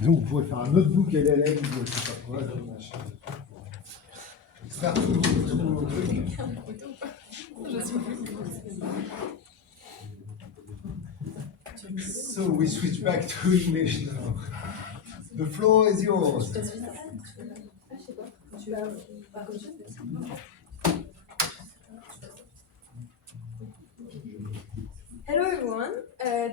Donc, vous pouvez faire un notebook LLM ou je sais pas quoi. Start tout truc. So we switch back to English now. The floor is yours. Hello everyone.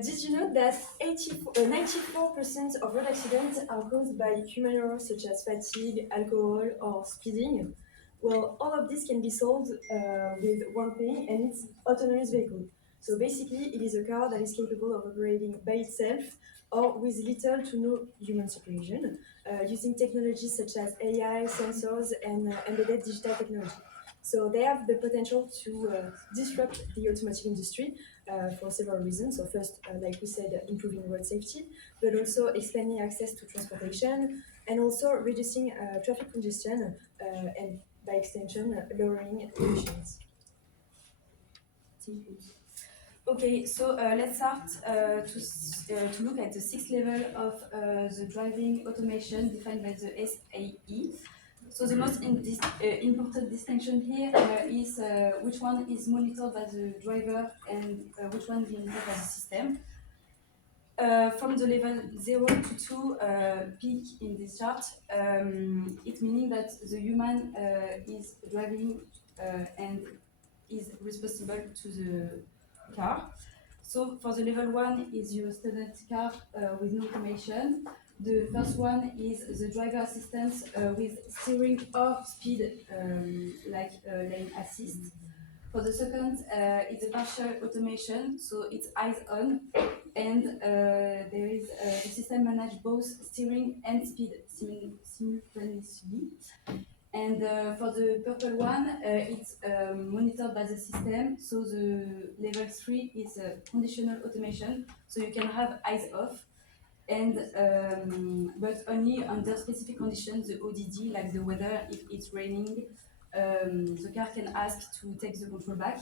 Did you know that 94% of road accidents are caused by human errors such as fatigue, alcohol, or speeding? Well, all of this can be solved with one thing, and it's autonomous vehicle. So basically, it is a car that is capable of operating by itself or with little to no human supervision, using technologies such as AI, sensors, and embedded digital technology. So they have the potential to disrupt the automotive industry for several reasons. So first, like we said, improving road safety, but also expanding access to transportation, and also reducing traffic congestion, and by extension, lowering emissions. Okay, so let's start to look at the sixth level of the driving automation defined by the SAE. So the most important distinction here is which one is monitored by the driver and which one is monitored by the system. From the level 0 to 2 peak in this chart, it meaning that the human is driving and is responsible to the car. So for the level 1 is your standard car with no automation. The first one is the driver assistance with steering or speed like lane assist. For the second, it's a partial automation, so it's eyes on, and there is the system manage both steering and speed simultaneously. And for the purple one, it's monitored by the system. So the level 3 is conditional automation, so you can have eyes off, and but only under specific conditions, the ODD, like the weather, if it's raining, the car can ask to take the control back.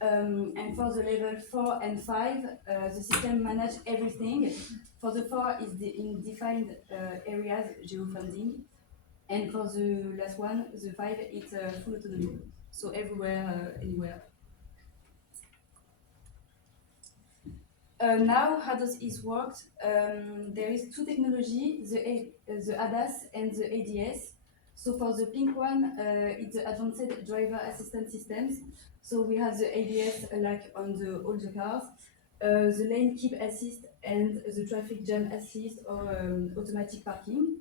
And for the level 4 and 5, the system manage everything. For the 4 is in defined areas, geofunding. And for the last one, the 5, it's full autonomy. So everywhere, anywhere. Now, how does it work? There is two technology, the ADAS and the ADS. So for the pink one, it's the Advanced Driver Assistance Systems. So we have the ADS like on all the cars, the lane keep assist and the traffic jam assist or automatic parking.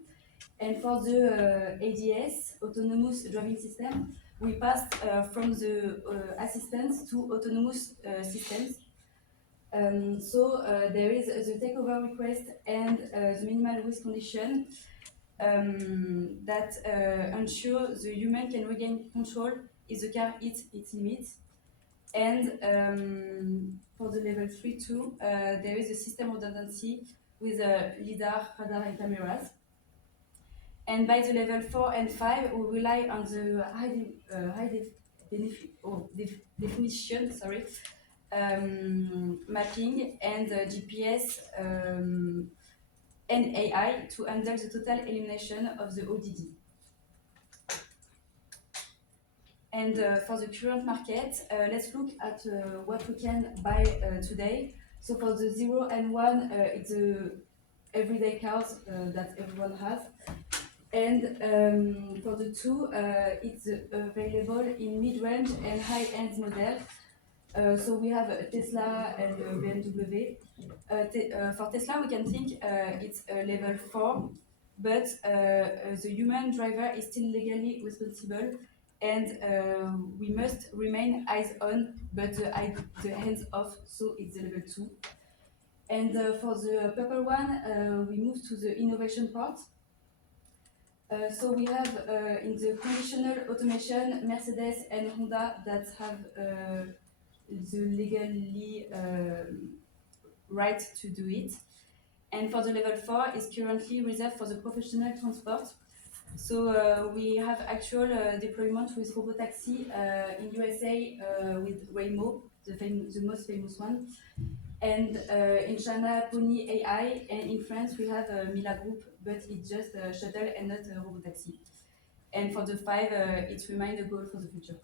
And for the ADS, autonomous driving system, we passed from the assistance to autonomous systems. So there is the takeover request and the minimal risk condition that ensure the human can regain control if the car hits its limits. And for the level 3 too, there is a system redundancy with LiDAR, radar, and cameras. And by the level 4 and 5, we rely on the high definition, mapping and GPS and AI to handle the total elimination of the ODD. And for the current market, let's look at what we can buy today. So for the 0 and 1, it's the everyday cars that everyone has. And for the 2, it's available in mid-range and high-end model. So we have Tesla and BMW. For Tesla, we can think it's level 4, but the human driver is still legally responsible, and we must remain eyes on, but the hands off, so it's the level 2. And for the purple one, we move to the innovation part. So we have in the conditional automation, Mercedes and Honda that have the legally right to do it. And for the level 4 is currently reserved for the professional transport. So we have actual deployment with Robotaxi in USA with Waymo, the most famous one. And in China, Pony AI, and in France, we have Mila Group, but it's just a shuttle and not a robotaxi. And for the 5, it remains a goal for the future.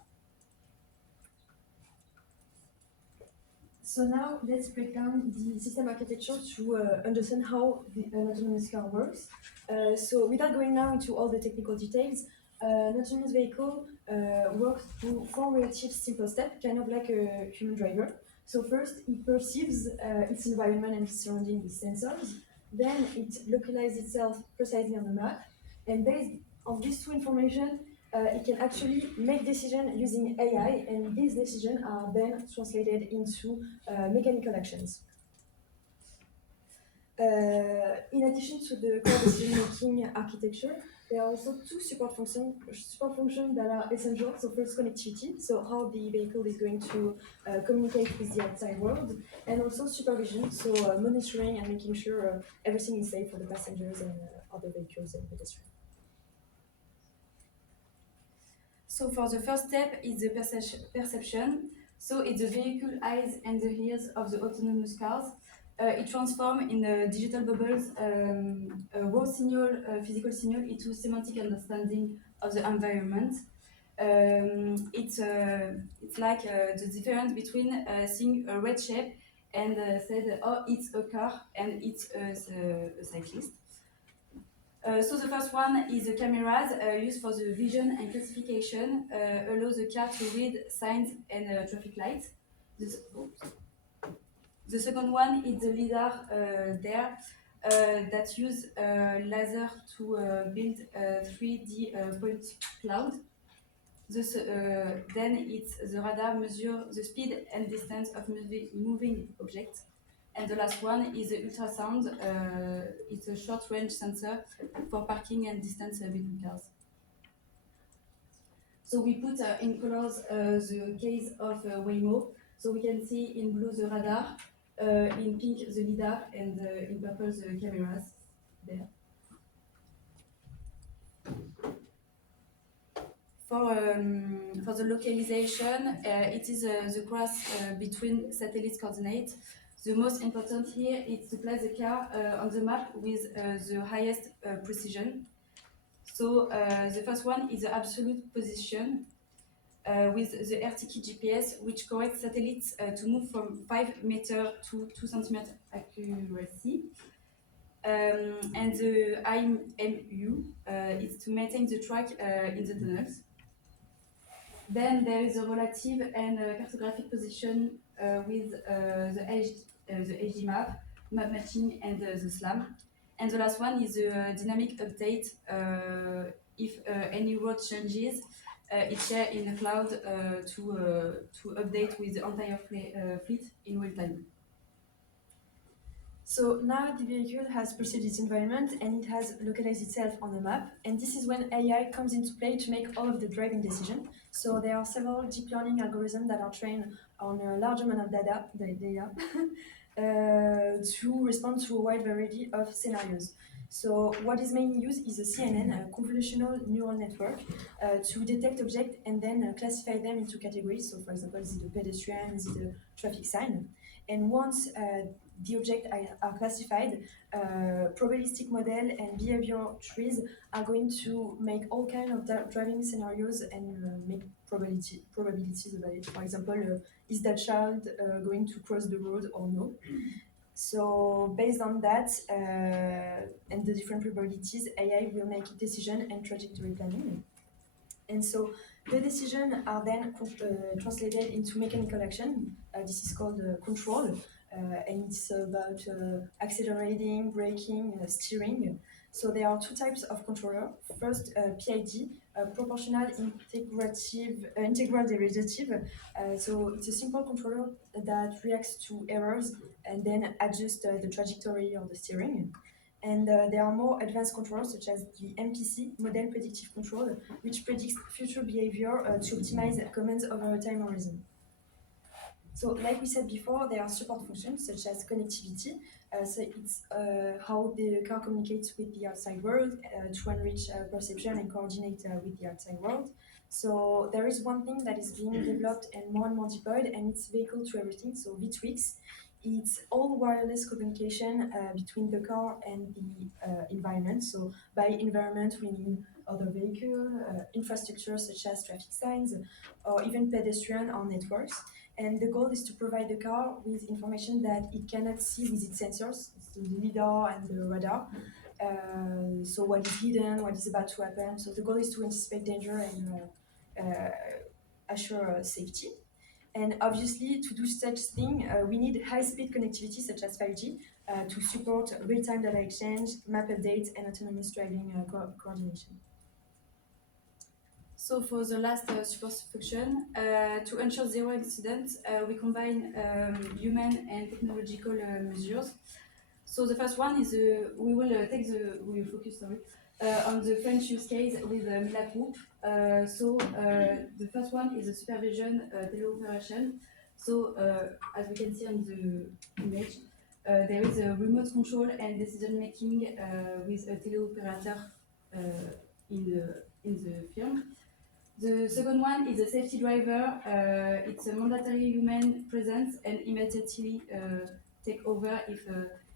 So now let's break down the system architecture to understand how an autonomous car works. So without going now into all the technical details, an autonomous vehicle works through 4 relative simple steps, kind of like a human driver. So first, it perceives its environment and its surrounding with sensors. Then it localizes itself precisely on the map. And based on these two information, it can actually make decisions using AI, and these decisions are then translated into mechanical actions. In addition to the core decision-making architecture, there are also two support functions that are essential. So first, connectivity, so how the vehicle is going to communicate with the outside world, and also supervision, so monitoring and making sure everything is safe for the passengers and other vehicles and pedestrians. So for the first step is the perception. So it's the vehicle eyes and the ears of the autonomous cars. It transforms in digital bubbles a raw signal, physical signal, into semantic understanding of the environment. It's like the difference between seeing a red shape and said, oh, it's a car and it's a cyclist. So the first one is the cameras used for the vision and classification, allows the car to read signs and traffic lights. The second one is the LiDAR that use laser to build a 3D point cloud. Then it's the radar measure the speed and distance of moving objects. And the last one is the ultrasound. It's a short-range sensor for parking and distance between cars. So we put in colors the case of Waymo. So we can see in blue the radar, in pink the LiDAR, and in purple the cameras there. For the localization, it is the cross between satellite coordinates. The most important here is to place the car on the map with the highest precision. So the first one is the absolute position with the RTK GPS, which corrects satellites to move from 5 meters to 2 centimeters accuracy. And the IMU is to maintain the track in the tunnels. Then there is a relative and cartographic position with the HD map, map matching, and the SLAM. And the last one is the dynamic update. If any road changes, it's shared in the cloud to update with the entire fleet in real time. So now the vehicle has perceived its environment and it has localized itself on the map. And this is when AI comes into play to make all of the driving decisions. So there are several deep learning algorithms that are trained on a large amount of data to respond to a wide variety of scenarios. So what is mainly used is a CNN, a convolutional neural network, to detect objects and then classify them into categories. So for example, is it a pedestrian, is it a traffic sign? And once the objects are classified, probabilistic model and behavioral trees are going to make all kinds of driving scenarios and make probabilities about it. For example, is that child going to cross the road or no? So based on that and the different probabilities, AI will make a decision and trajectory planning. And so the decisions are then translated into mechanical action. This is called control. And it's about accelerating, braking, steering. So there are two types of controller. First, PID, proportional integral derivative. So it's a simple controller that reacts to errors and then adjusts the trajectory of the steering. And there are more advanced controllers such as the MPC, Model Predictive Control, which predicts future behavior to optimize commands over a time horizon. So like we said before, there are support functions such as connectivity. So it's how the car communicates with the outside world to enrich perception and coordinate with the outside world. So there is one thing that is being developed and more deployed, and it's vehicle to everything, so V2X. It's all wireless communication between the car and the environment. So by environment, we mean other vehicle, infrastructure such as traffic signs, or even pedestrian or networks. And the goal is to provide the car with information that it cannot see with its sensors, so the lidar and the radar. So what is hidden, what is about to happen. So the goal is to anticipate danger and assure safety. And obviously, to do such thing, we need high-speed connectivity such as 5G to support real-time data exchange, map updates, and autonomous driving coordination. So for the last support function, to ensure zero incidents, we combine human and technological measures. So the first one is we will focus on the French use case with the Mila Group. The first one is the supervision teleoperation. So as we can see on the image, there is a remote control and decision making with a teleoperator in the film. The second one is a safety driver. It's a mandatory human presence and immediately take over if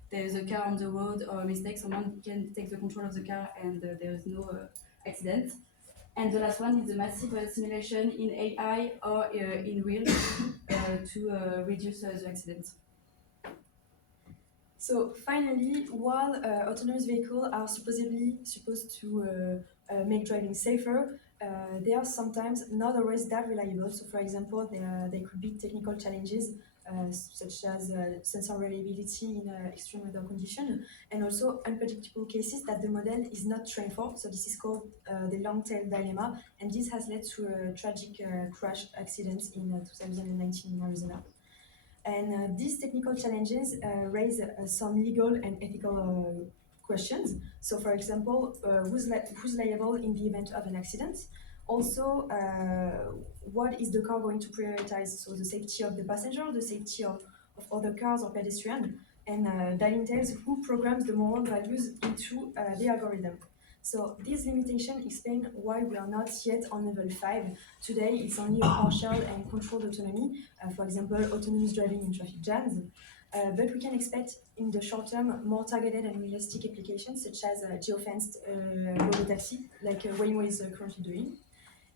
there is a car on the road or a mistake. Someone can take the control of the car and there is no accident. And the last one is the massive simulation in AI or in real to reduce the accidents. So finally, while autonomous vehicles are supposedly supposed to make driving safer, they are sometimes not always that reliable. So for example, there could be technical challenges such as sensor reliability in extreme weather conditions, and also unpredictable cases that the model is not trained for. So this is called the long tail dilemma, and this has led to a tragic crash accident in 2019 in Arizona. And these technical challenges raise some legal and ethical questions. So, for example, who's liable in the event of an accident? Also, what is the car going to prioritize? So, the safety of the passenger, the safety of other cars or pedestrians, and that entails who programs the moral values into the algorithm. So these limitations explain why we are not yet on level 5. Today, it's only a partial and controlled autonomy, for example, autonomous driving in traffic jams. But we can expect in the short term more targeted and realistic applications such as geofenced robotaxi, like Waymo is currently doing.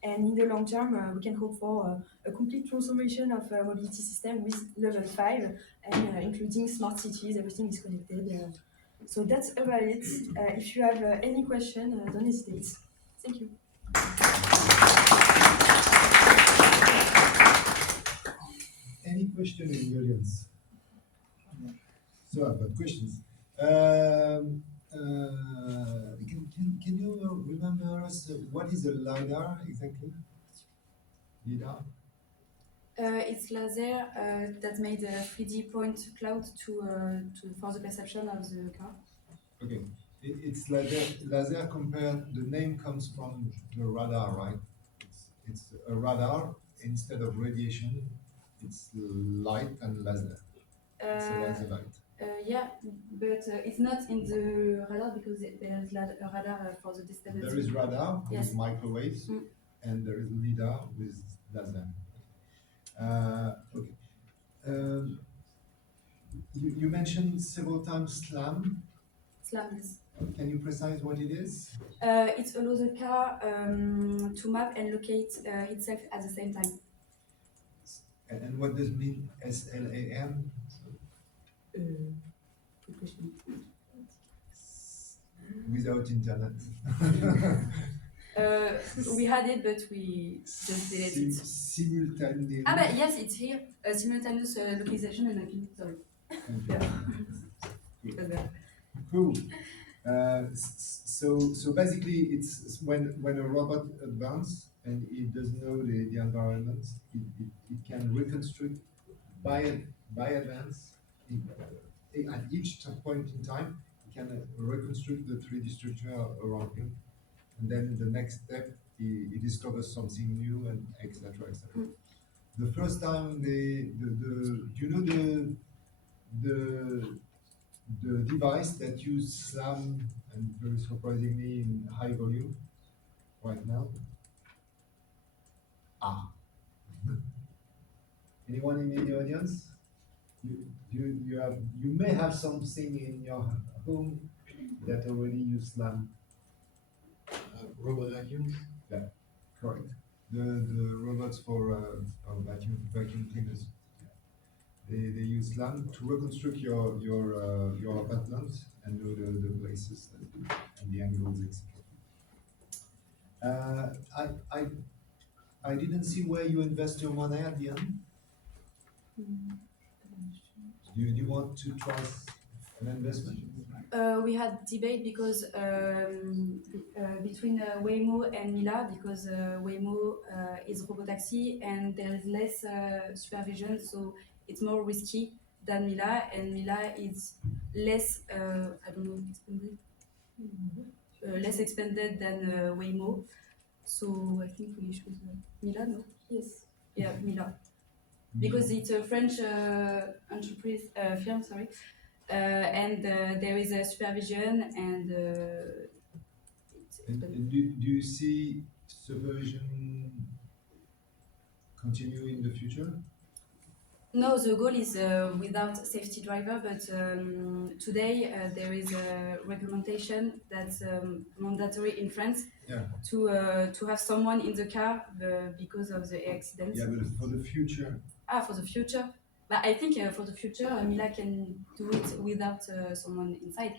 And in the long term, we can hope for a complete transformation of mobility system with level 5, and including smart cities, everything is connected. So that's about it. If you have any question, don't hesitate. Thank you. Any question in the audience? So I've got questions. Can you remember us what is a LiDAR exactly? LiDAR? It's laser that made a 3D point cloud for the perception of the car. Okay, it's laser compared. The name comes from the radar, right? It's a radar instead of radiation. It's light and laser. It's a laser light. Yeah, but it's not in the radar because there is a radar for the distance. There is radar Yes. with microwaves, Mm. and there is LiDAR with laser. Okay. You mentioned several times SLAM. SLAM is. Can you precise what it is? It allows the car to map and locate itself at the same time. And what does it mean SLAM? Good question. Without internet. We had it, but we just deleted it. Simultaneous. But yes, it's here. Simultaneous localization and mapping. Sorry. Yeah. Cool. So basically, it's when a robot advances and it doesn't know the environment, it can reconstruct by advance at each point in time. It can reconstruct the 3D structure around him, and then the next step, he discovers something new, and etc. etc. The first time the device that use SLAM, and very surprisingly in high volume right now. Anyone in the audience? You may have something in your home that already use SLAM. Robot vacuums? Correct. The robots for vacuum cleaners. They use SLAM to reconstruct your apartment and know the places and the angles, etc. I didn't see where you invest your money at the end. Do you want to trust an investment? We had debate because between Waymo and Mila, because Waymo is robotaxi and there is less supervision, so it's more risky than Mila, and Mila is less I don't know expanded, less expanded than Waymo. So I think we should Mila, no? Yes. Yeah, Mila, because it's a French enterprise firm, sorry. And there is a supervision and And do you see supervision continue in the future? no, the goal is without safety driver, but today there is a regulation that's mandatory in France Yeah. to have someone in the car because of the accident. Yeah, but for the future, For the future. But I think for the future, Mila can do it without someone inside.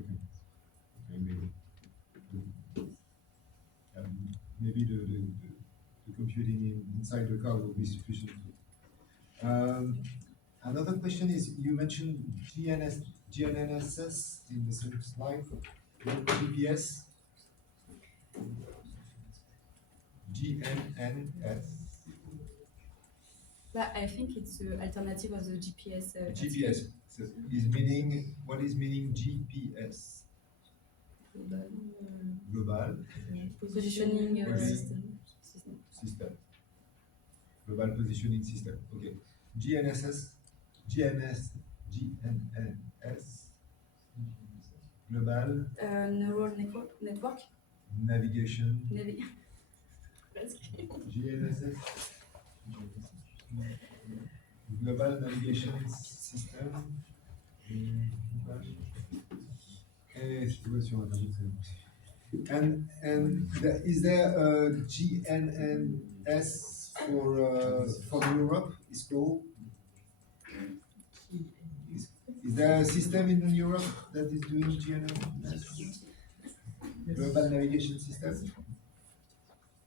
okay, maybe. Maybe the computing inside the car will be sufficient. Another question is, you mentioned GNSS in the same slide, GPS, GNNS, But I think it's the alternative of the GPS. GPS. So is meaning, what is meaning GPS? Global Positioning Positioning. system. system. Global positioning system. Okay. GNSS, GNS, GNNS, global Neural network. navigation, Maybe. GNSS, global navigation system. Is there a GNNS for Europe? Is called. Is there a system in Europe that is doing GNNS? Global navigation system?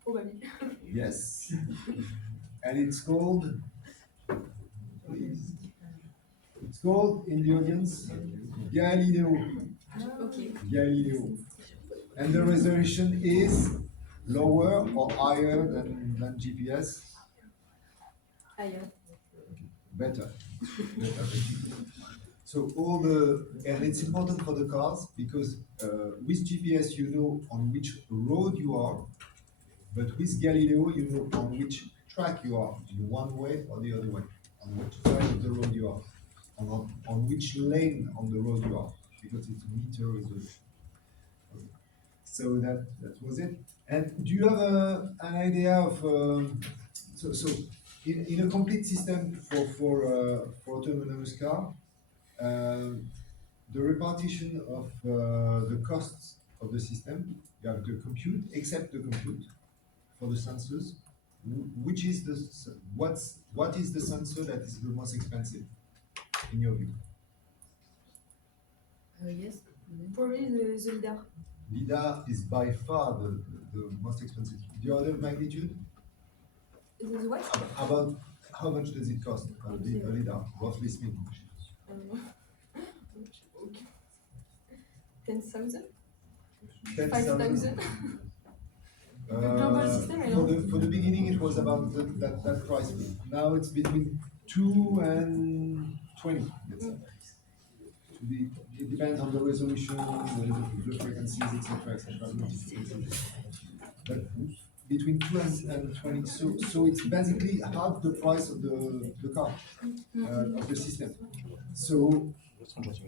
Probably. Yes. And it's called, please. It's called in the audience Galileo. Okay. Galileo. And the resolution is lower or higher than GPS? Higher. Better. Better. So and it's important for the cars because with GPS you know on which road you are, but with Galileo you know on which track you are, in one way or the other way, on which side of the road you are, on which lane on the road you are, because it's meter resolution. Okay. So that was it. And do you have an idea of so in a complete system for autonomous car, the repartition of the costs of the system, you have the compute, except the compute for the sensors. Which is what is the sensor that is the most expensive in your view? Yes. Probably the LiDAR. LiDAR is by far the most expensive. The other magnitude? The what? About how much does it cost, a LiDAR, roughly speaking? 10,000? 10,000? 5,000? Global system, I for the beginning, it was about that price. Now it's between 2 and 20. Let's say. It depends on the resolution, the frequencies, etc., etc. But between 2 and 20, so it's basically half the price of the car, of the system. So,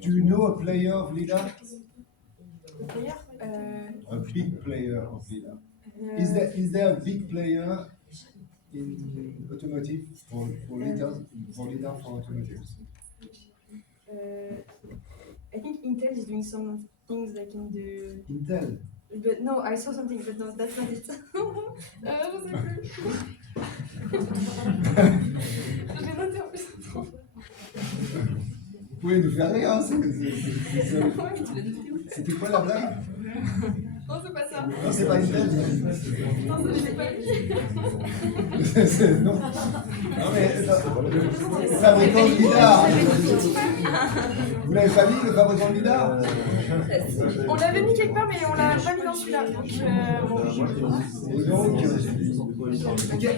do you know a player of LiDAR? A big player of LiDAR. Is there a big player in automotive for lidar for automotive? I think Intel is doing some things like in the. Intel. But no, I saw something, but no, that's not it. Je sais plus. Je l'ai noté en plus. Vous pouvez nous faire rire, hein, c'était quoi la blague? Non, c'est pas ça. Non, c'est pas Intel. Non, ça, je l'ai pas lu. Non. Non, mais le fabricant de lidar. Vous l'avez pas mis, le fabricant de lidar? On l'avait mis quelque part, mais on l'a pas mis dans celui-là. Et donc,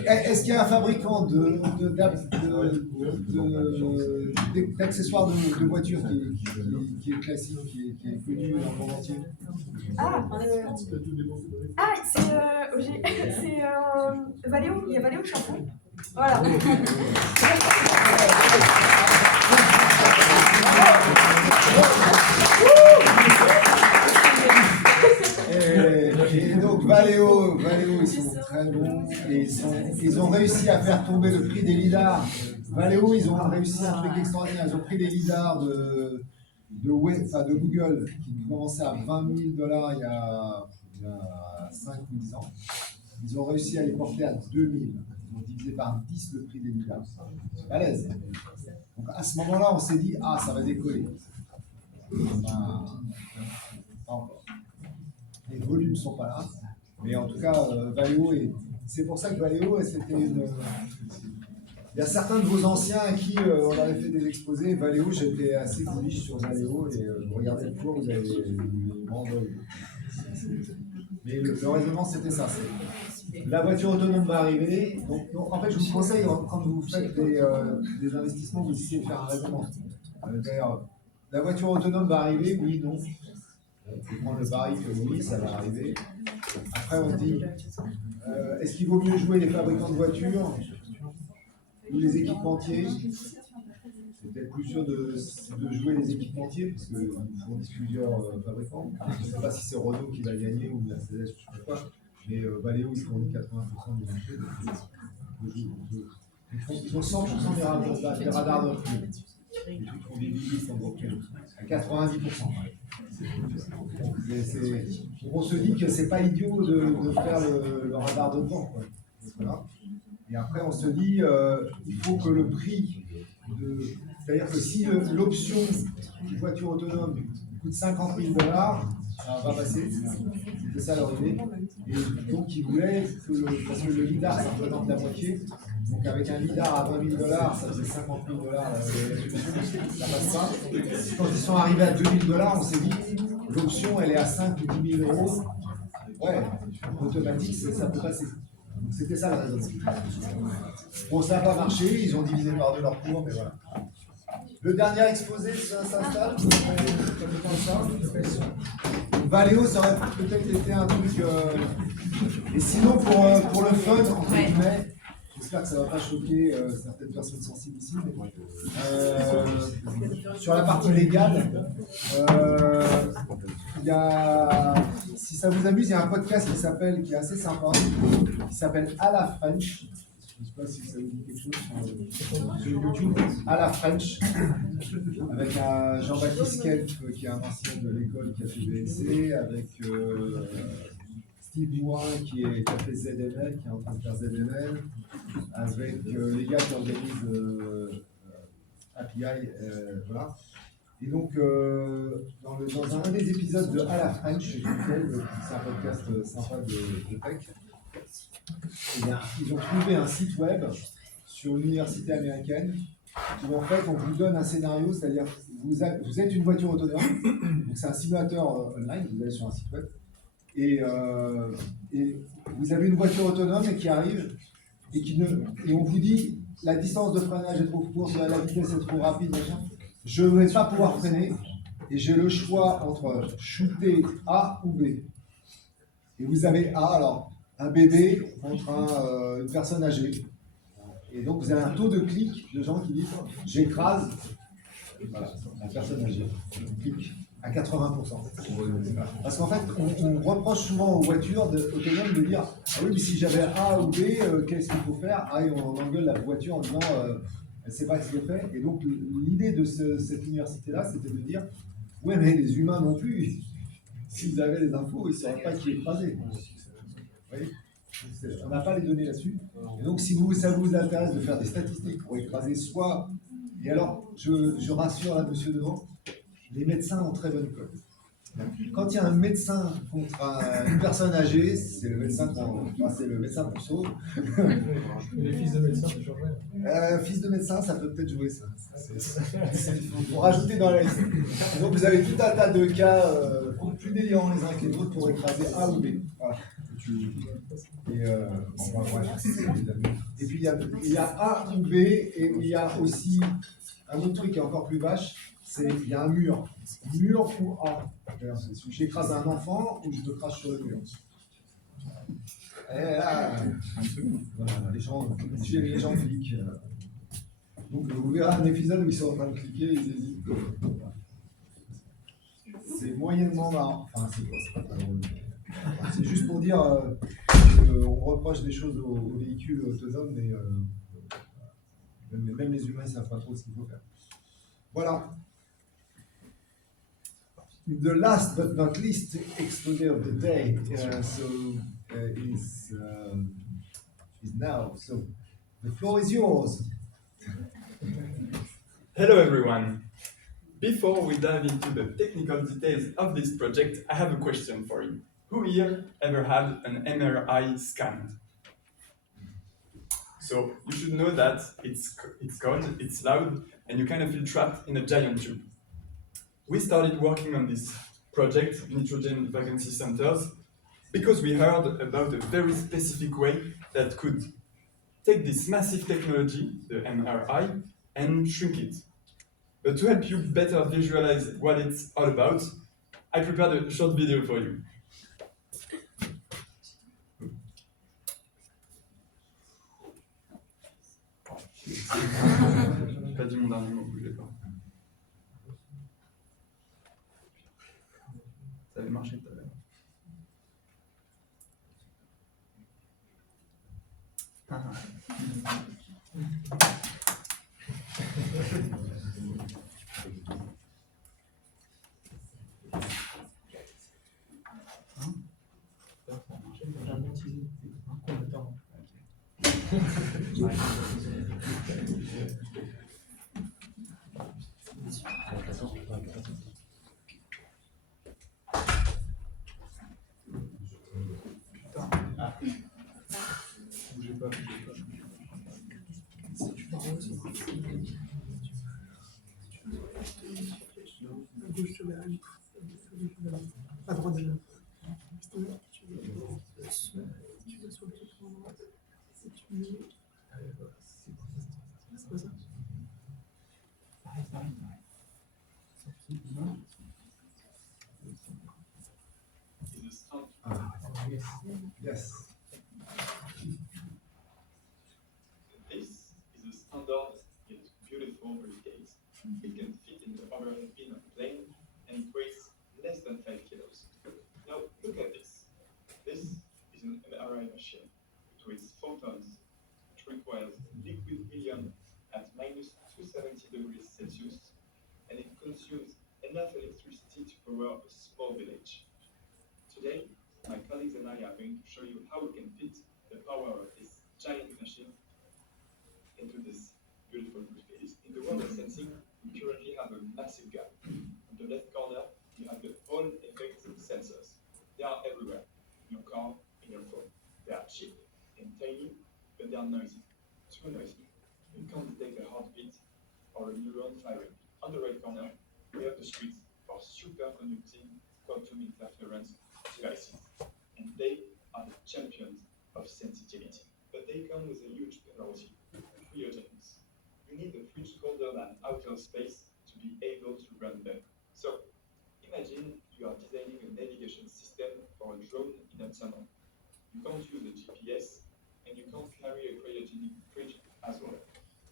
est-ce qu'il y a un fabricant d'accessoires de voitures qui est classique, qui est connu dans le monde entier? C'est Valeo, il y a Valeo Shampoo. Voilà. Et donc Valeo, ils sont très bons et ils ont réussi à faire tomber le prix des lidars. Valeo, ils ont réussi un truc extraordinaire. Ils ont pris des lidars de Google qui commençaient à $20 000 il y a 5 ou 10 ans. Ils ont réussi à les porter à 2000. Ils ont divisé par 10 le prix des lidars. C'est balèze. Donc à ce moment-là, on s'est dit, ah, ça va décoller. Pas encore. Les volumes ne sont pas là. Mais en tout cas, Valeo, c'est pour ça que Valeo, c'était une. Il y a certains de vos anciens à qui on avait fait des exposés. Valeo, j'étais assez bullish sur Valeo et vous regardez le cours, vous avez m'envoyé. Mais le raisonnement, c'était ça. La voiture autonome va arriver. Donc, en fait, je vous conseille, quand vous faites des investissements, vous essayez de faire un raisonnement. D'ailleurs, la voiture autonome va arriver, oui, non. On peut prendre le pari que oui, ça va arriver. Après, on dit, est-ce qu'il vaut mieux jouer les fabricants de voitures ou les équipementiers? C'est peut-être plus sûr de jouer les équipementiers, parce qu'ils fournissent plusieurs fabricants. Je ne sais pas si c'est Renault qui va gagner ou Mercedes, je ne sais pas. Mais Valeo, ils fournissent 80% du marché. Ils ont 100% des radars de recul. Les trucs qu'on dit sont recul. À 90%. On se dit que c'est pas idiot de faire le radar de bord. Voilà. Et après, on se dit, il faut que le prix c'est-à-dire que si l'option d'une voiture autonome coûte $50 000, ça va passer. C'était ça leur idée. Et donc, ils voulaient parce que le lidar, ça représente la moitié. Donc, avec un lidar à $20 000, ça faisait $50 000 la solution. Ça passe pas. Quand ils sont arrivés à $2 000, on s'est dit, l'option, elle est à 5 ou 10 000 euros. Ouais, automatique, ça peut passer. Donc, c'était ça la raison. Bon, ça n'a pas marché, ils ont divisé par deux leur cours, mais voilà. Le dernier exposé, ça s'installe. Valeo, ça aurait peut-être été un truc. Et sinon, pour le fun, entre guillemets, j'espère que ça ne va pas choquer certaines personnes sensibles ici, mais sur la partie légale, il y a, si ça vous amuse, il y a un podcast qui est assez sympa, qui s'appelle À la French. Je ne sais pas si ça vous dit quelque chose sur YouTube. À la French, avec Jean-Baptiste Kelf, qui est un ancien de l'école qui a fait BNC, avec Steve Mouin qui a fait ZML, qui est en train de faire ZML, avec les gars qui organisent API, voilà. Et donc, dans un des épisodes de À la French, c'est un podcast sympa de tech, ils ont trouvé un site web sur une université américaine où en fait on vous donne un scénario, c'est-à-dire vous êtes une voiture autonome, donc c'est un simulateur online, vous allez sur un site web, et vous avez une voiture autonome qui arrive et on vous dit la distance de freinage est trop courte, la vitesse est trop rapide, machin. Je ne vais pas pouvoir freiner et j'ai le choix entre shooter A ou B. Et vous avez A, alors un bébé contre une personne âgée. Et donc vous avez un taux de clic de gens qui disent j'écrase la personne âgée. Clic. à 80%. Parce qu'en fait, on reproche souvent aux voitures autonomes de dire ah oui, mais si j'avais A ou B, qu'est-ce qu'il faut faire? Ah, et on engueule la voiture en disant elle ne sait pas ce qu'elle fait. Et donc, l'idée de cette université-là, c'était de dire ouais, mais les humains non plus. S'ils avaient les infos, ils ne sauraient pas qui écraser. Vous voyez, on n'a pas les données là-dessus. Et donc, si ça vous intéresse de faire des statistiques pour écraser soit. Et alors, je rassure là, monsieur devant, les médecins ont très bonne cote. Quand il y a un médecin contre une personne âgée, c'est le médecin qu'on sauve. Les fils de médecins, ça change rien. Fils de médecin, ça peut peut-être jouer ça. Faut rajouter dans la liste. Donc vous avez tout un tas de cas plus délirants les uns que les autres pour écraser A ou B. Voilà. Et puis il y a A ou B, et il y a aussi un autre truc qui est encore plus vache, c'est il y a un mur. Mur ou A. Si j'écrase un enfant ou je me crache sur le mur. Et là, voilà, les gens cliquent. Donc vous verrez un épisode où ils sont en train de cliquer, ils hésitent. C'est moyennement marrant. Enfin, c'est pas drôle. C'est juste pour dire qu'on reproche des choses aux véhicules autonomes, mais même les humains ne savent pas trop ce qu'il faut faire. Voilà. The last but not least exposé of the day is now. So the floor is yours. Hello everyone. Before we dive into the technical details of this project, I have a question for you. Who here ever had an MRI scan? So you should know that it's cold, it's loud, and you kind of feel trapped in a giant tube. We started working on this project, nitrogen vacancy centers, because we heard about a very specific way that could take this massive technology, the MRI, and shrink it. But to help you better visualize what it's all about, I prepared a short video for you. J'ai pas dit mon dernier mot, bougez pas. Ça avait marché tout à l'heure. Bougez pas, bougez pas. À droite déjà. Yes. This is a standard yet beautiful briefcase. It can fit in the overhead bin of a plane and it weighs less than 5 kilos. Now look at this. This is an MRI machine. It weighs 4 tons. It requires liquid helium at minus 270 degrees Celsius, and it consumes enough electricity to power a small village. Today, my colleagues and I are going to show you how we can fit the power of this giant machine into this beautiful briefcase. In the world of sensing, we currently have a massive gap. On the left corner, you have the Hall effect sensors. They are everywhere, in your car, in your phone. They are cheap and tiny, but they are noisy, too noisy. You can't detect a heartbeat or a neuron firing. On the right corner, we have the Squeeze for superconducting quantum interference devices. And they are the champions of sensitivity. But they come with a huge penalty, cryogenics. You need a fridge colder than outer space to be able to run them. So, imagine you are designing a navigation system for a drone in a tunnel. You can't use a GPS, and you can't carry a cryogenic fridge as well.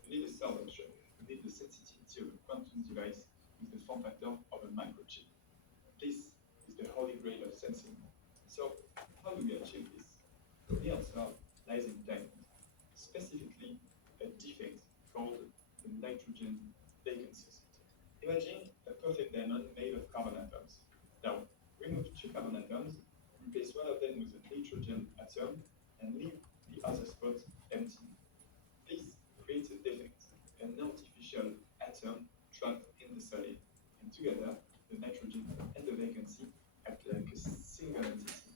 You need a third option. You need the sensitivity of a quantum device with the form factor of a microchip. carbon atoms, replace one of them with a nitrogen atom, and leave the other spot empty. This creates a defect, an artificial atom trapped in the solid, and together, the nitrogen and the vacancy act like a single entity.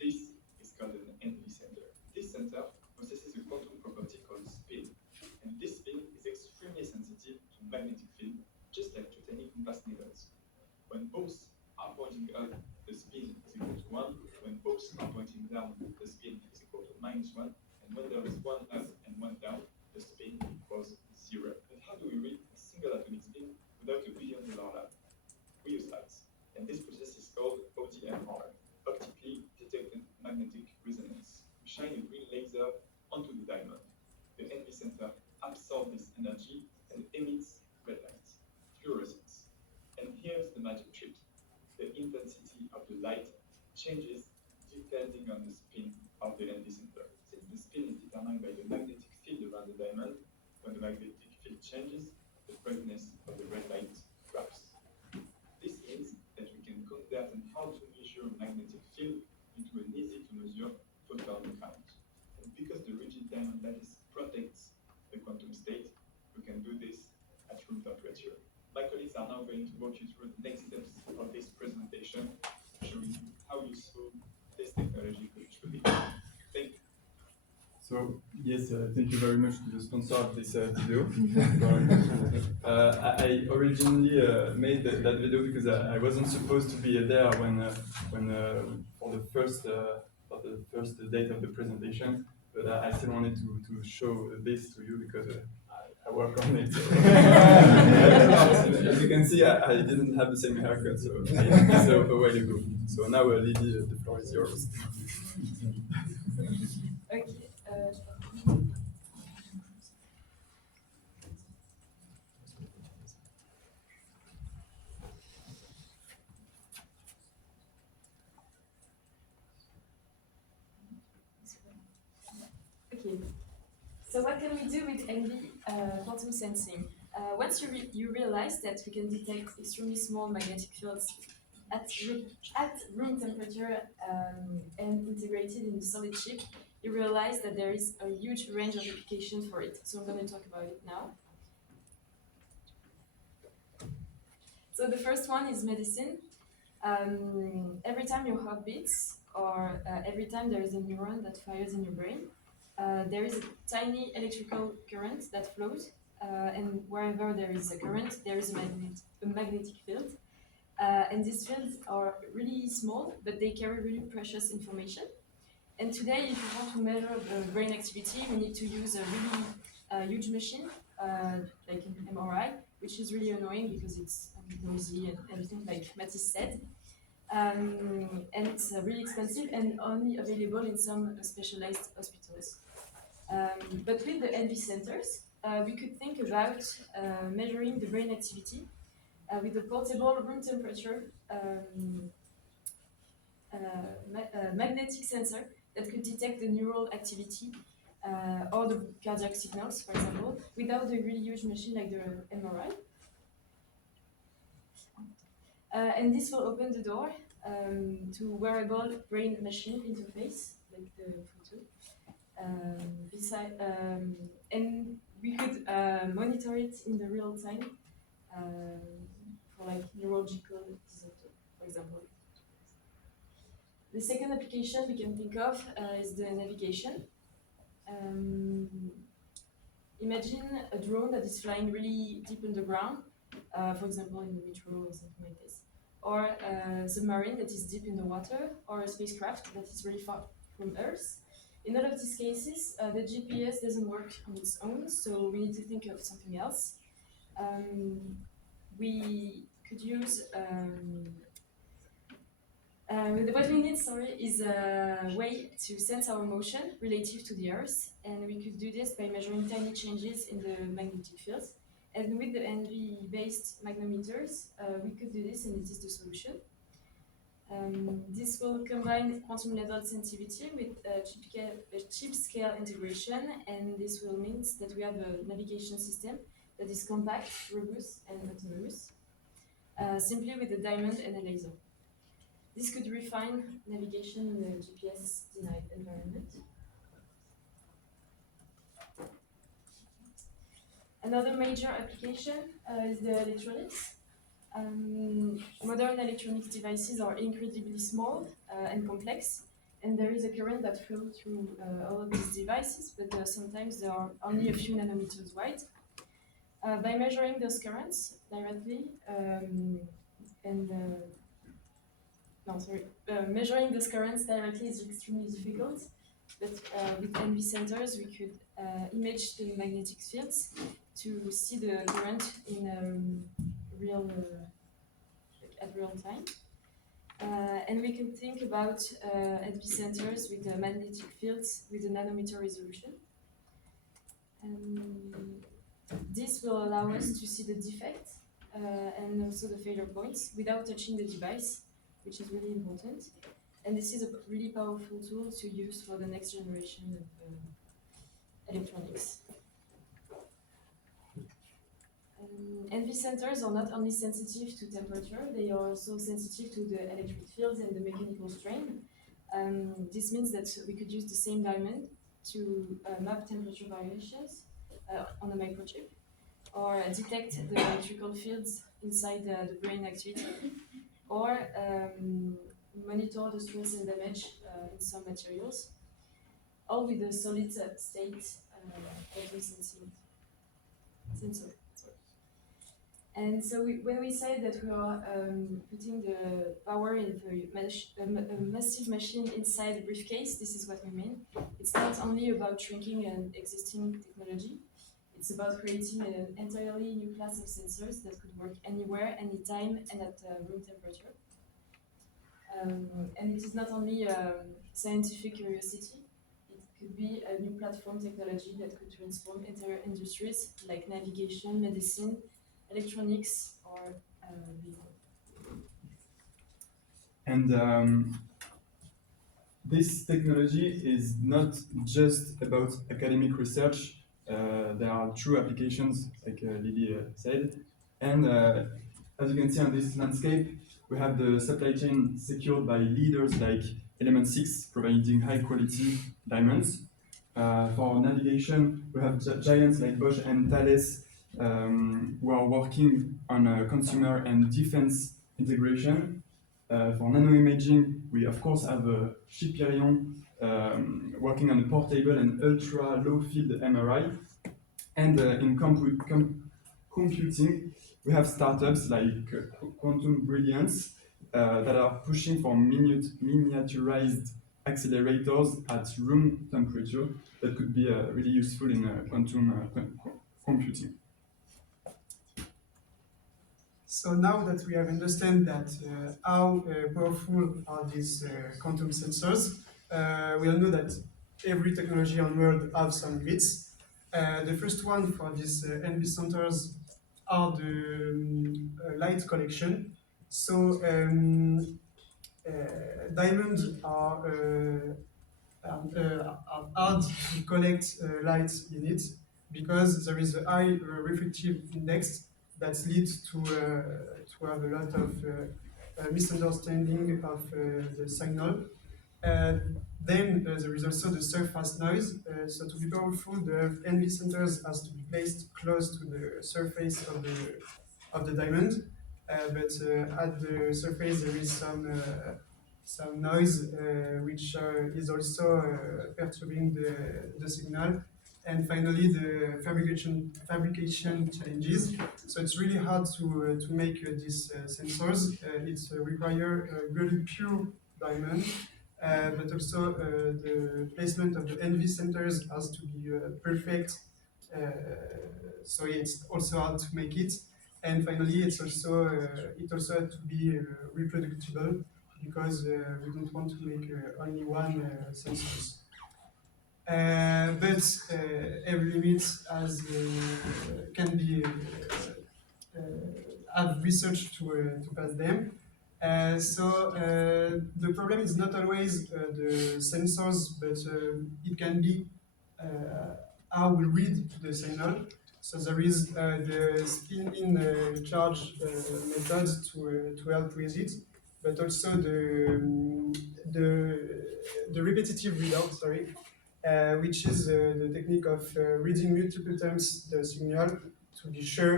This is called an NV center. This center possesses a quantum property called spin, and this spin is extremely sensitive to magnetic field, just like two tiny compass needles. When both are pointing up, the spin is equal to 1. When both are pointing down, the spin is equal to -1. And when there is one up and one down, the spin equals 0. And how do we read a single atomic spin without a $1 billion lab? We use lights. And this process is called ODMR, optically detected magnetic resonance. We shine a green laser onto the diamond. The NV center absorbs this energy and emits red light, fluorescence. And here's the magic trick. The intensity of the light changes depending on the spin of the NV center. Since the spin is determined by the magnetic field around the diamond, when the magnetic field changes, the brightness of the red light drops. This means that we can convert and how to measure a magnetic field into an easy-to-measure photon count. And because the rigid diamond lattice protects the quantum state, we can do this at room temperature. My colleagues are now going to walk you through the next steps of this presentation, showing you how useful this technology could truly be. Thank you. So, yes, thank you very much to the sponsor of this video. I originally made that video because I wasn't supposed to be there when for the first date of the presentation, but I still wanted to show this to you because I work on it. As you can see, I didn't have the same haircut, so I did this a while ago. So now, Lydie, the floor is yours. Okay. Okay. So what can we do with NV quantum sensing? Once you realize that we can detect extremely small magnetic fields at room temperature and integrated in a solid chip, you realize that there is a huge range of applications for it. So I'm going to talk about it now. So the first one is medicine. Every time your heart beats, or every time there is a neuron that fires in your brain, there is a tiny electrical current that flows, and wherever there is a current, there is a magnetic field. And these fields are really small, but they carry really precious information. And today, if you want to measure brain activity, we need to use a really huge machine, like an MRI, which is really annoying because it's noisy and everything, like Mathis said. And it's really expensive and only available in some specialized hospitals. But with the NV centers, we could think about measuring the brain activity with a portable room temperature magnetic sensor that could detect the neural activity or the cardiac signals, for example, without a really huge machine like the MRI. And this will open the door to wearable brain-machine interface, like the photo. And we could monitor it in the real time for like neurological disorder, for example. The second application we can think of is the navigation. Imagine a drone that is flying really deep underground, for example in the metro or something like this, or a submarine that is deep in the water, or a spacecraft that is really far from Earth. In all of these cases, the GPS doesn't work on its own, so we need to think of something else. We could use what we need, is a way to sense our motion relative to the Earth, and we could do this by measuring tiny changes in the magnetic fields. And with the NV-based magnetometers, we could do this, and it is the solution. This will combine quantum level sensitivity with chip scale integration, and this will mean that we have a navigation system that is compact, robust, and autonomous, simply with a diamond and a laser. This could refine navigation in a GPS-denied environment. Another major application is the electronics. Modern electronic devices are incredibly small and complex, and there is a current that flows through all of these devices, but sometimes they are only a few nanometers wide. By measuring those currents directly, measuring those currents directly is extremely difficult, but with NV centers, we could image the magnetic fields to see the current in at real time. And we can think about NV centers with the magnetic fields with a nanometer resolution. This will allow us to see the defect and also the failure points without touching the device, which is really important. And this is a really powerful tool to use for the next generation of electronics. NV centers are not only sensitive to temperature, they are also sensitive to the electric fields and the mechanical strain. This means that we could use the same diamond to map temperature variations on a microchip, or detect the electrical fields inside the brain activity, or monitor the stress and damage in some materials, all with a solid state quantum sensor. And so when we say that we are putting the power in a massive machine inside a briefcase, this is what we mean. It's not only about shrinking an existing technology, it's about creating an entirely new class of sensors that could work anywhere, anytime, and at room temperature. And it is not only scientific curiosity, it could be a new platform technology that could transform entire industries like navigation, medicine, electronics, or vehicle. And this technology is not just about academic research. There are true applications, like Lily said. And as you can see on this landscape, we have the supply chain secured by leaders like Element 6, providing high quality diamonds. For navigation, we have giants like Bosch and Thales, who are working on consumer and defense integration. For nanoimaging, we of course have Chiperion working on a portable and ultra low field MRI. And in computing, we have startups like Quantum Brilliance that are pushing for miniaturized accelerators at room temperature that could be really useful in quantum computing. So now that we have understand that how powerful are these quantum sensors, we all know that every technology on world has some limits. The first one for these NV centers are the light collection. So diamonds are hard to collect light in it because there is a high refractive index that leads to have a lot of misunderstanding of the signal. Then there is also the surface noise. So to be powerful, the NV centers has to be placed close to the surface of the diamond. But at the surface there is some noise which is also perturbing the signal. And finally, the fabrication challenges. So it's really hard to make these sensors. It requires a very pure diamond, but also the placement of the NV centers has to be perfect. So it's also hard to make it. And finally, it also has to be reproducible because we don't want to make only one sensors. But every limit can be have research to pass them. So the problem is not always the sensors, but it can be how we read the signal. So there is the spin-in charge method to help with it. but also the repetitive readout, sorry, which is the technique of reading multiple times the signal to be sure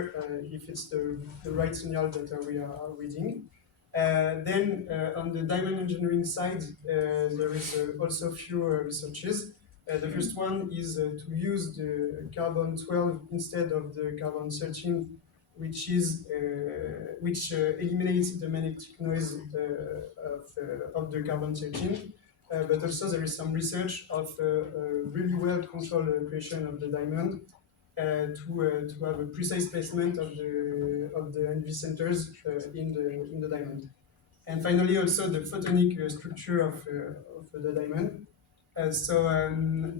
if it's the right signal that we are reading. Then on the diamond engineering side, there is also a few researches. The first one is to use the carbon 12 instead of the carbon 13, which eliminates the magnetic noise of the carbon 13. But also there is some research of really well controlled creation of the diamond to have a precise placement of the NV centers in the diamond. And finally, also the photonic structure of the diamond.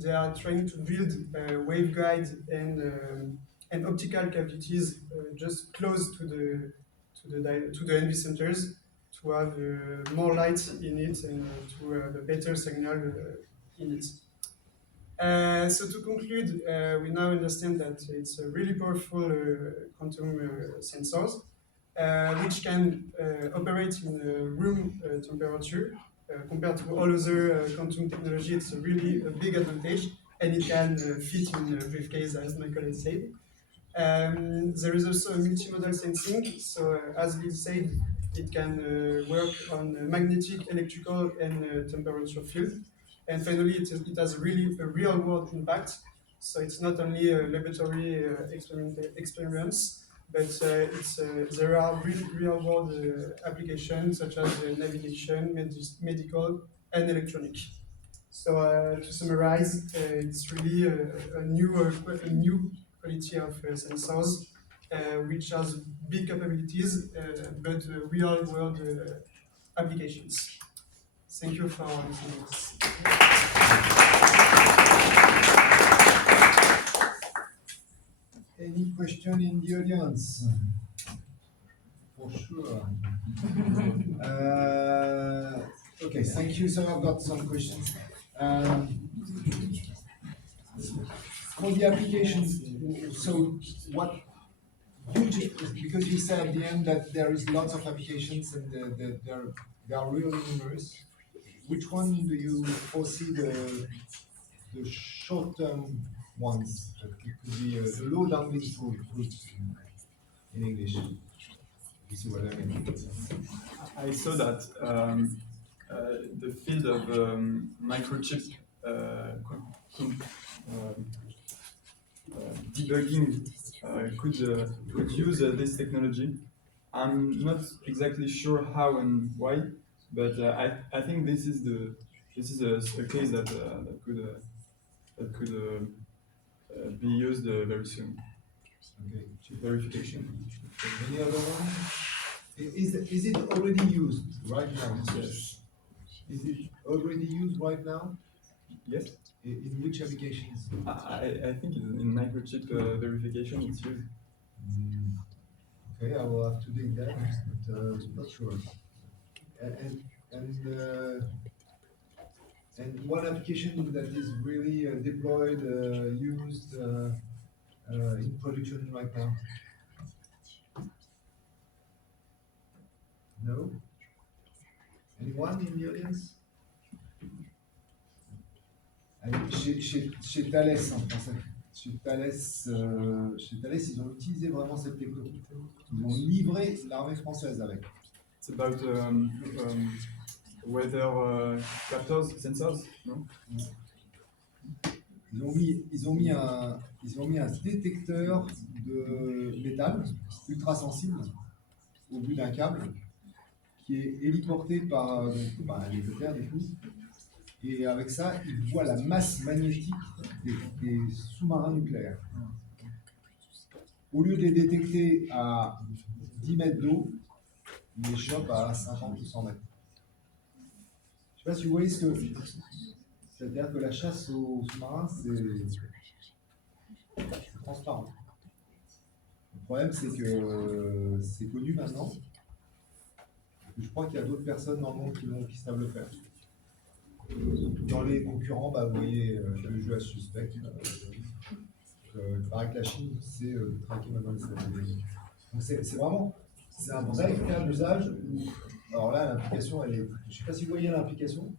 They are trying to build waveguides and optical cavities just close to the NV centers to have more light in it and to have a better signal in it. So to conclude, we now understand that it's a really powerful quantum sensors, which can operate in room temperature. Compared to all other quantum technology, it's really a big advantage, and it can fit in a briefcase, as my colleague said. There is also a multimodal sensing, so as Liz said, it can work on magnetic, electrical, and temperature field. And finally, it has really a real-world impact. So it's not only a laboratory experience, but there are real-world applications such as navigation, medical, and electronic. So to summarize, it's really a new quality of sensors, which has big capabilities, but real-world applications. Thank you for listening. Any question in the audience? For sure. Okay, thank you. So I've got some questions. For the applications, so what because you said at the end that there is lots of applications and they are really numerous. Which one do you foresee the short-term ones? That could be the low downlink fruits in English. You see what I mean? I saw that the field of microchip debugging could use this technology. I'm not exactly sure how and why, but I think this is a case that could be used very soon. Okay. Chip verification. Any other one? Is it already used right now? Yes. Is it already used right now? Yes. In which applications? I think in microchip verification it's used. Okay, I will have to dig that, but not sure. And one application that is really deployed, used in production right now? No? Anyone in the audience? Chez Thales en français. Chez Thales, ils ont utilisé vraiment cette technologie. Ils ont livré l'armée française avec. It's about weather captors, sensors, no? Ils ont mis un détecteur de métal ultra sensible au bout d'un câble qui est héliporté par un hélicoptère du coup. Et avec ça, ils voient la masse magnétique des sous-marins nucléaires. Au lieu de les détecter à 10 mètres d'eau, ils les chopent à 50 ou 100 mètres. Je ne sais pas si vous voyez ce que... C'est-à-dire que la chasse aux sous-marins, c'est transparent. Le problème, c'est que c'est connu maintenant. Je crois qu'il y a d'autres personnes dans le monde qui savent le faire. Dans les concurrents, vous voyez le jeu à suspect. Il paraît que la Chine sait traquer maintenant les satellites. Donc c'est vraiment un vrai cas d'usage où alors là, l'implication, elle est, je sais pas si vous voyez l'implication.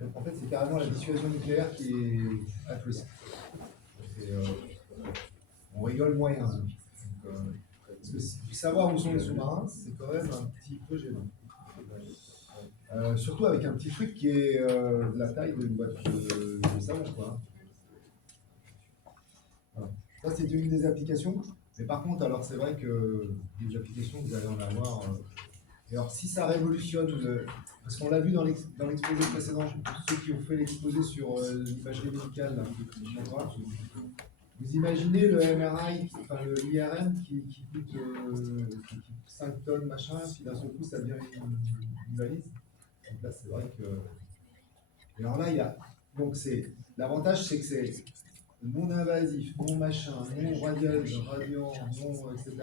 Donc, en fait, c'est carrément la dissuasion nucléaire qui est at risk. Et, on rigole moyen. Donc, parce que savoir où sont les sous-marins, c'est quand même un petit peu gênant. Surtout avec un petit truc qui est de la taille d'une boîte de savon, quoi. Voilà. Ça, c'est une des applications. Mais par contre, alors c'est vrai que les applications, vous allez en avoir. Et alors, si ça révolutionne, parce qu'on l'a vu dans l'exposé précédent, ceux qui ont fait l'exposé sur l'imagerie médicale, là, vous imaginez le MRI, enfin l'IRM qui coûte 5 tonnes, machin, puis d'un seul coup, ça devient une valise. Donc là, c'est vrai que. Et alors là, il y a. Donc, l'avantage, c'est que c'est non invasif, non machin, non radial, radiant, non, etc.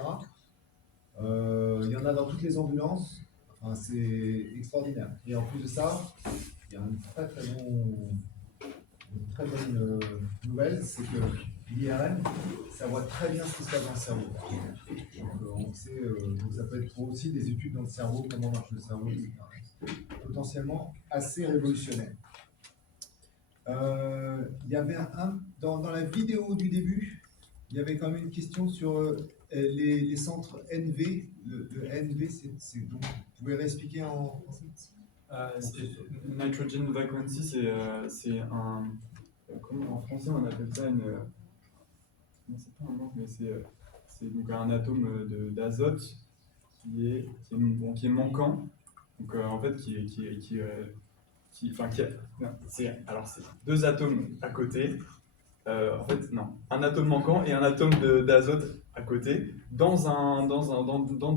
Il y en a dans toutes les ambulances. Enfin, c'est extraordinaire. Et en plus de ça, il y a une très bonne nouvelle, c'est que l'IRM, ça voit très bien ce qui se passe dans le cerveau. Donc, on sait, donc ça peut être aussi des études dans le cerveau, comment marche le cerveau, etc. Potentiellement assez révolutionnaire. Il y avait dans la vidéo du début, il y avait quand même une question sur les centres NV. Le NV, c'est donc, vous pouvez réexpliquer en français? Nitrogen vacancy, c'est un. Comment en français on appelle ça une. Non, c'est pas un manque, mais c'est donc un atome d'azote qui est manquant. Donc en fait, c'est deux atomes à côté. En fait, non, un atome manquant et un atome d'azote à côté dans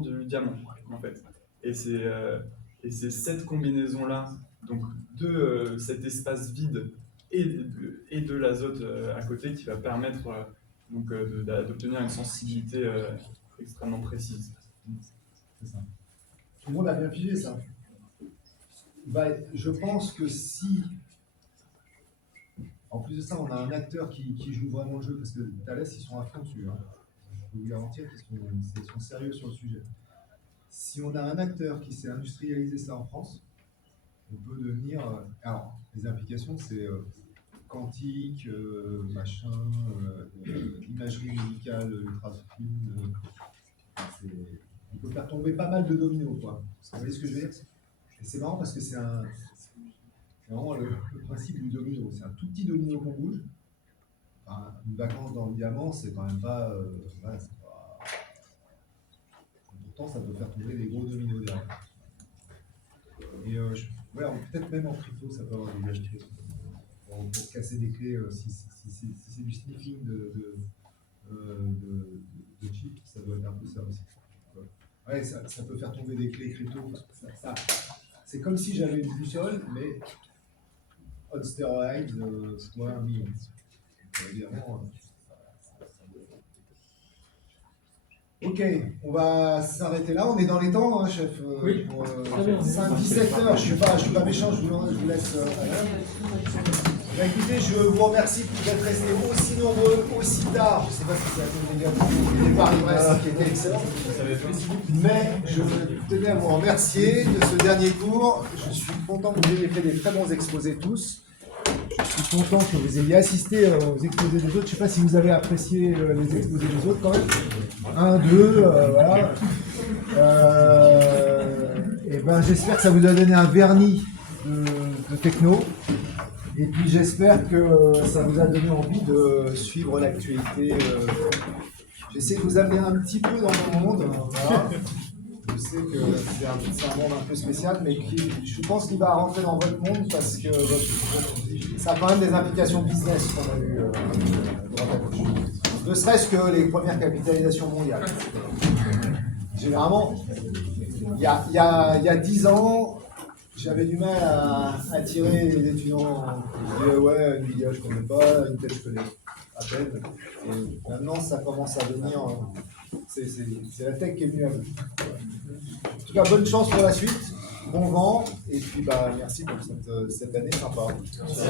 du diamant, en fait. Et c'est cette combinaison-là, donc de cet espace vide et de l'azote à côté qui va permettre donc d'obtenir une sensibilité extrêmement précise. C'est ça. Tout le monde a bien pigé ça. Bah, je pense que si, en plus de ça, on a un acteur qui joue vraiment le jeu, parce que Thales, ils sont à fond dessus. Hein. Je peux vous garantir qu'ils sont sérieux sur le sujet. Si on a un acteur qui s'est industrialisé ça en France, on peut devenir. Alors, les implications, c'est quantique, machin, imagerie médicale, ultrafine. On peut faire tomber pas mal de dominos, quoi. Vous voyez ce que je veux dire? Et c'est marrant parce que c'est vraiment le principe du domino. C'est un tout petit domino qu'on bouge. Enfin, une vacance dans le diamant, c'est quand même pas. Voilà, c'est pas. Pourtant, ça peut faire tomber des gros dominos derrière. Et peut-être même en crypto, ça peut avoir des gages pour casser des clés. Si c'est du sniffing de chips, ça doit être un peu ça aussi. Ouais, ça peut faire tomber des clés crypto. C'est comme si j'avais une boussole, mais on stéroïdes, fois 1 million. Évidemment, ok, on va s'arrêter là. On est dans les temps, hein, chef. Oui. Pour 17 heures. Je suis pas méchant, je vous laisse à l'heure. Écoutez, je vous remercie d'être restés aussi nombreux, aussi tard. Je ne sais pas si c'est à cause des départ Brest qui était excellent. Mais je tenais à vous remercier de ce dernier cours. Je suis content que vous ayez fait des très bons exposés tous. Je suis content que vous ayez assisté aux exposés des autres. Je ne sais pas si vous avez apprécié les exposés des autres quand même. 1, 2, voilà. Et ben, j'espère que ça vous a donné un vernis de techno. Et puis j'espère que ça vous a donné envie de suivre l'actualité. J'essaie de vous amener un petit peu dans mon monde. Voilà. Je sais que c'est un monde un peu spécial, mais je pense qu'il va rentrer dans votre monde parce que ça a quand même des implications business qu'on a eu droite à gauche. Ne serait-ce que les premières capitalisations mondiales. Généralement, il y a 10 ans, j'avais du mal à attirer les étudiants. Je disais, ouais, Nvidia, je connais pas, Intel, je connais à peine. Et maintenant, ça commence à devenir. C'est la tech qui est venue à vous. En tout cas, bonne chance pour la suite, bon vent, et puis merci pour cette année sympa. On se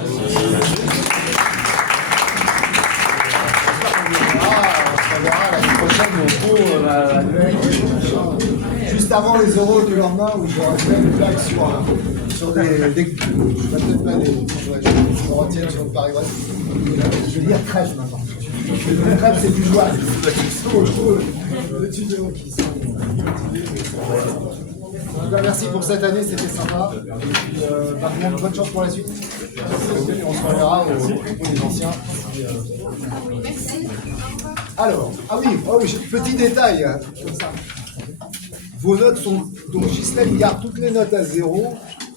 verra l'année prochaine au cours annuel, juste avant les euros du lendemain où j'aurais fait une blague sur des je vais peut-être pas des je retiens sur le Paris-Brest. Je vais dire crêpes maintenant. Les crêpes c'est plus jouable. Le tuto qui sont. Merci pour cette année, c'était sympa. Et puis, par contre, bonne chance pour la suite. On se reverra aux les anciens. Alors, ah oui, petit détail, comme ça. Vos notes sont. Donc Ghislaine garde toutes les notes à 0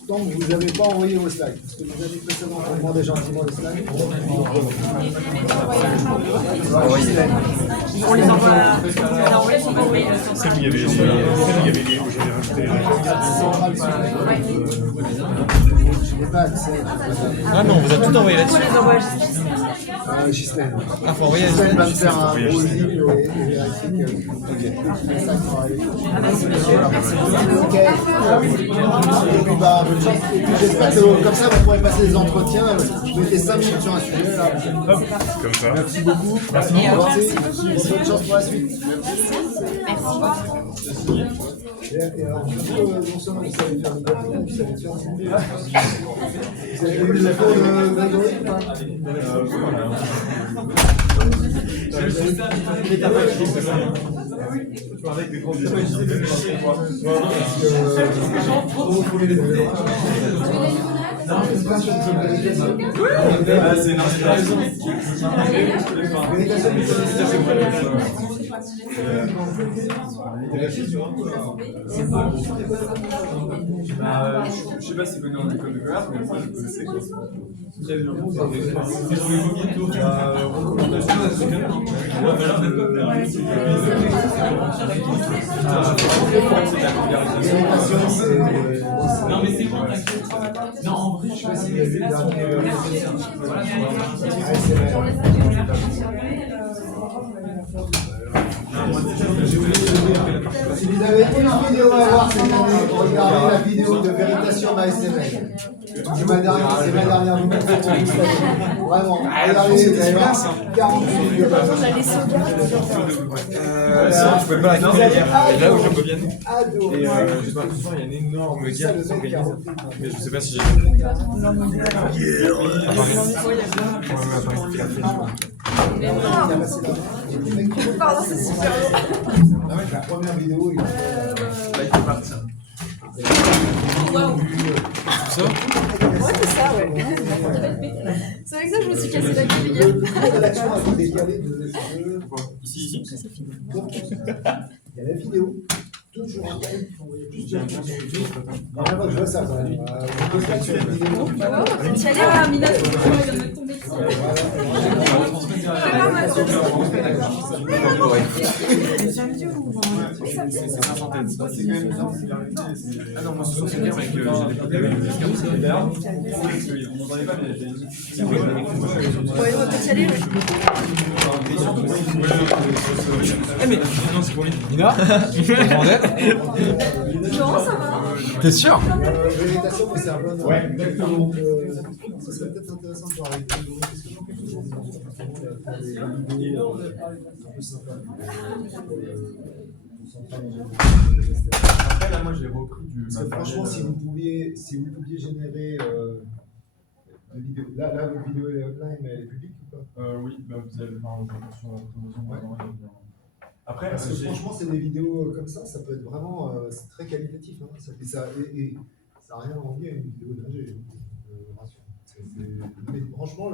tant que vous n'avez pas envoyé vos slides. Parce que les années précédentes, on demandait gentiment les slides. On les envoie. Alors, ouais, on va envoyer sur ça. Il y avait les livres où j'avais rajouté les Je n'ai pas accès. Ah non, on vous a tout envoyé On là-dessus. les envoie juste. Ghislaine. Ah, faut envoyer Ghislaine va me Ghislaine. faire un gros zip et vérifier que les sacs sont arrivés. Ok. Et puis bah, bonne chance. Et puis j'espère que comme ça vous pourrez passer des entretiens. Vous mettez 5 minutes sur un sujet là. Comme ça. Merci beaucoup. Merci. Bonne chance pour la suite. Et alors, du coup, non seulement vous savez faire des gâteaux, vous savez faire des gâteaux. Vous avez eu le cours de Grégory ou pas? Avec des grands c'est une inspiration. Je sais pas si c'est connu en école de commerce, mais moi je connaissais quoi. Très bien. Non mais c'est bon, non, en vrai, Je sais pas si vous avez vu le dernier. Si vous avez une vidéo à voir cette année, regardez la vidéo de Veritation ASML. C'est ma dernière vidéo pour vous. Vraiment, regardez, vous allez voir 40 vidéos. Je pouvais pas la quitter hier. Et là où je reviens. Adoré. Et je vois, ce soir, il y a une énorme guerre qui s'organise. Mais je sais pas si j'ai. Pardon, c'est super La première vidéo, il Là, il est parti. Ouais, c'est ça, ouais. C'est avec ça que je me suis cassé la gueule hier. La rédaction a été décalée de. Ici. Donc, il y a la vidéo. Toujours un mail qui faut envoyer plus de la première fois que je vois ça, quand même. Je pose pas sur la vidéo. Tu allais à Mina, il vient de me tomber dessus. Ah non, moi je suis bien avec j'ai des escarpes similaires. On n'entendait pas, mais j'ai dit. Ouais, on va peut-être y aller, Eh mais non, c'est pour lui. Nina, Laurent, ça va? t'es sûr? Végétation, mais c'est un bon. Ouais, exactement. Ça serait peut-être intéressant de voir avec Grégory, parce que je pense que toujours des vidéos un peu sympas. Après, là, moi j'ai repris du. Parce que franchement, si vous pouviez générer des vidéos. Là, votre vidéo elle est online, mais elle est publique ou pas? Oui, bah, vous avez sur la promotion. Après, Parce que franchement, c'est des vidéos comme ça peut être vraiment c'est très qualitatif. Hein, et ça n'a rien à envier à une vidéo d'ingé. Mais franchement,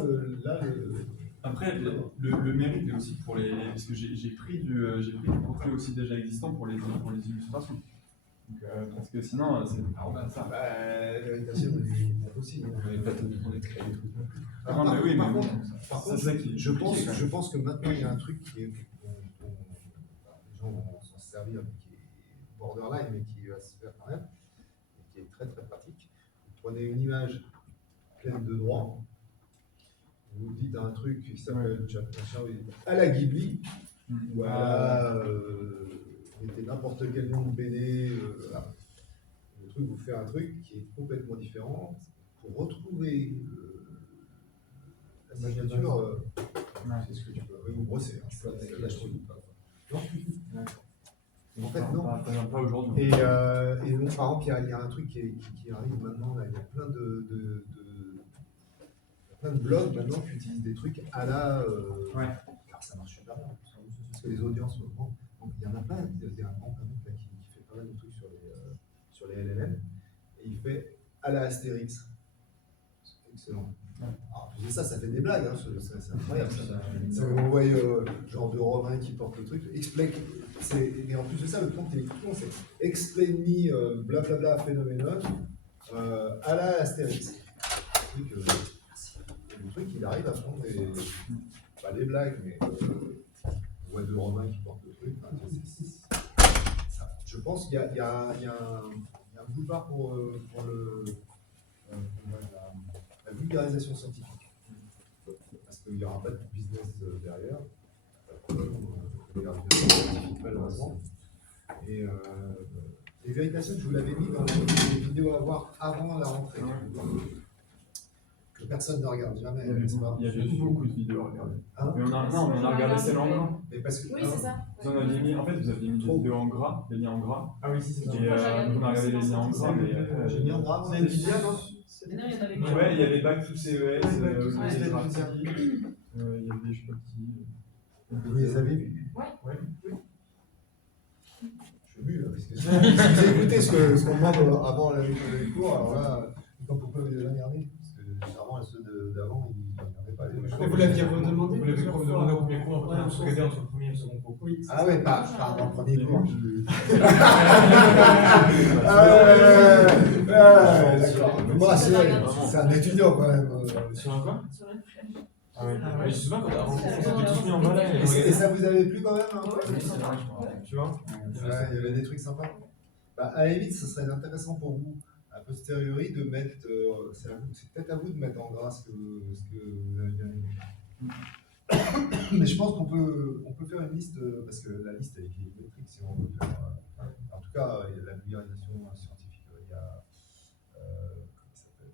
après, le mérite est aussi pour les. Parce que j'ai pris du contenu aussi déjà existant pour les illustrations. Donc, parce que sinon, c'est pas ça. L'orientation est possible. Non, mais oui, par mais contre, c'est ça qui est je pense que maintenant, il y a un truc dont les gens vont s'en servir, qui est borderline, mais qui va se faire quand même, et qui est très très pratique. Vous prenez une image pleine de droits, vous dites un truc qui s'appelle à la Ghibli, ou à mettez n'importe quel nom de BD, voilà. Le truc vous fait un truc qui est complètement différent. Pour retrouver la signature, c'est ce que tu peux. Oui, vous brossez. Là, je trouve pas. Non. En fait, non. pas aujourd'hui. Et donc, par exemple, il y a un truc qui arrive maintenant, là, il y a plein plein de blogs maintenant qui utilisent des trucs à la. Car ça marche super bien, parce que les audiences augmentent. Donc, il y en a plein. Il y a un grand panneau là, qui fait pas mal de trucs sur les LLM. Et il fait à la Astérix. C'est excellent. Alors, je dis ça fait des blagues, hein, c'est incroyable. On voit genre de Romain qui porte le truc, explique. Et en plus de ça, le prompt est con, c'est explain me blablabla phénoménon à la Astérix. Le truc, il arrive à prendre pas des blagues, mais on voit de Romain qui porte le truc. Enfin, je pense qu'il y a un boulevard pour la vulgarisation scientifique. Parce qu'il n'y aura pas de business derrière. Malheureusement. Et Veritasium, je vous l'avais mis dans les vidéos à voir avant la rentrée. Que personne ne regarde jamais, n'est-ce pas? Il y avait beaucoup de vidéos à regarder. Hein? Mais on a regardé celle en gras. Mais parce que, Oui, c'est ça. Vous en aviez mis, en fait, vous aviez mis des vidéos en gras, des liens en gras. Ah oui, si, c'est ça. Et on a regardé les liens en gras, mais. j'ai mis en gras. Vous avez une vidéo, non? Non, il y en avait que- Ouais, il y avait Back to CES, Back to Olivier CES. Drati, il y avait je sais pas qui. Vous les avez vus? Ouais. Je suis ému là, parce que si vous écoutez ce qu'on demande avant les cours, alors là, pourquoi vous les avez regardés? Parce que généralement, ceux d'avant, ils ne regardaient pas les. Et vous l'aviez redemandé? Vous l'avez redemandé au premier cours, on se regardait entre le premier et le second cours. Oui. Ah ouais, pas dans le premier cours. D'accord. Moi, c'est un étudiant quand même. Sur un quoi? Sur la flèche. Ah ouais. Ah ouais. Mais je sais pas, quand on s'était tous mis en bas là. Et ça vous avait plu quand même hein? Oui, c'est vrai, je crois. Tu vois? Ouais, il y avait des trucs sympas. Bah, à la limite, ce serait intéressant pour vous, a posteriori, de mettre. C'est peut-être à vous de mettre en gras ce que vous avez bien aimé. Mais je pense qu'on peut faire une liste, parce que la liste est équilimétrique si on veut faire. En tout cas, il y a la vulgarisation scientifique. Il y a comment ça s'appelle,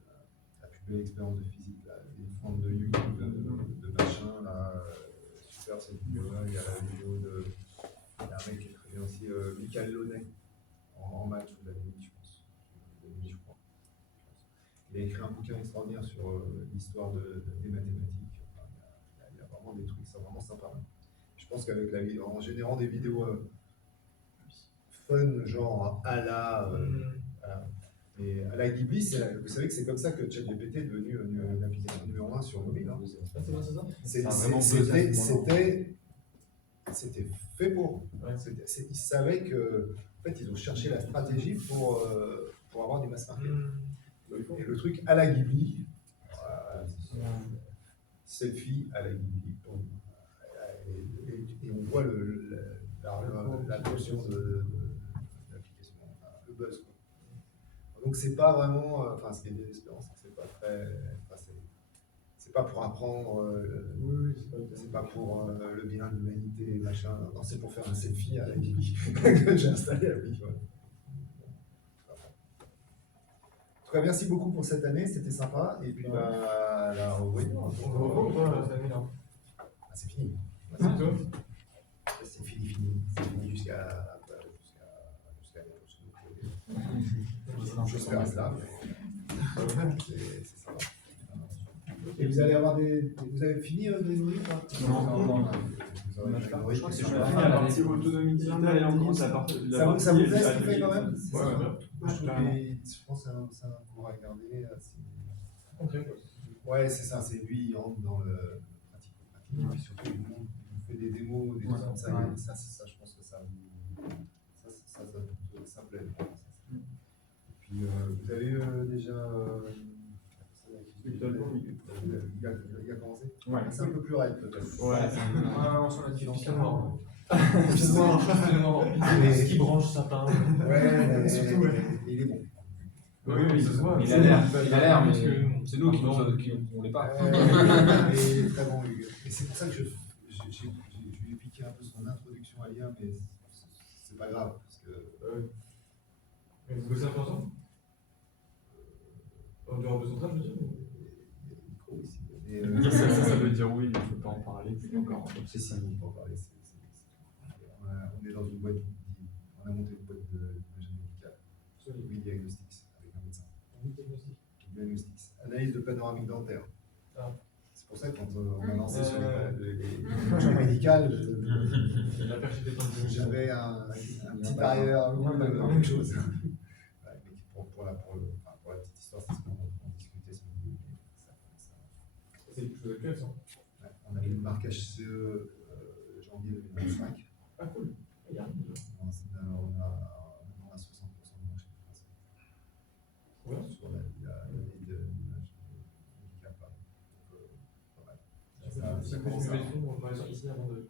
la plus belle expérience de physique, là, les formes de YouTube, de machin, là, super cette vidéo-là. Il y a la vidéo d'un mec qui est très bien aussi, Michael Launay, en maths, vous l'avez mis, je pense. Vous l'avez mis, je crois. Il a écrit un bouquin extraordinaire sur l'histoire des mathématiques. Enfin, il y a vraiment des trucs, c'est vraiment sympa. Je pense qu'avec en générant des vidéos fun, genre à la. Et à la Ghibli, vous savez que c'est comme ça que ChatGPT est devenu l'application numéro 1 sur mobile. Hein. C'était fait pour. Ouais. Ils savaient que, en fait, ils ont cherché la stratégie pour avoir du mass market. Et le truc à la Ghibli, selfie à la Ghibli, et on voit la notion de l'application, le buzz. Quoi. Donc c'est pas vraiment, enfin ce qui est désespérant, c'est que c'est pas très, c'est pas pour apprendre, c'est pas pour le bien de l'humanité, machin. Non, c'est pour faire un selfie à la Ghibli que j'ai installé à Ghibli. En tout cas, merci beaucoup pour cette année, c'était sympa. Et puis, la c'est fini. C'est fini. C'est fini jusqu'à j'espère cela. C'est sympa. Et vous allez avoir vous avez fini Grégory ou pas? Non. Je crois que c'est la partie autonomie digitale et en compte la partie. Ça vous plaît ce qu'il fait quand même? Ouais. Je pense que c'est un cours à regarder. Ouais, c'est ça, c'est lui, il rentre dans le pratique. Et puis surtout, il fait des démos, des trucs comme ça. Et ça, je pense que ça plaît. Et puis, vous avez déjà. Il a commencé? Ouais. C'est un peu plus raide peut-être. Ouais, on s'en a dit dans Mais- Ce qui branche sapin. Ouais, Surtout, ouais. il est bon. Oui, ça se voit. Il a l'air, mais que c'est nous qui on l'est pas. Il est très bon, Hugues. Et c'est pour ça que je lui ai piqué un peu son introduction à l'IA, mais c'est pas grave. Parce que, Vous bossez un peu ensemble? En dehors de centrale, je veux dire? il y a le micro ici. Et, Ça veut dire oui, mais je ne peux pas en parler. C'est encore. c'est ça, on peut en parler. On est dans une boîte, on a monté une boîte analyse de panoramique dentaire. Ah. C'est pour ça que quand on a lancé sur les médicales, La perche était tendue. j'avais un petit arrière quelque chose. Ouais, mais pour la petite histoire, c'est ce qu'on discutait ce midi. C'est quelque chose actuel, ça. Ouais, on avait une marque HCE janvier 2025. Ah, cool. Il y a rien déjà. On a 60% de marché français. Ouais. Sur la vie de l'image médicale. Donc, pas mal. Ça commence à être ici avant de.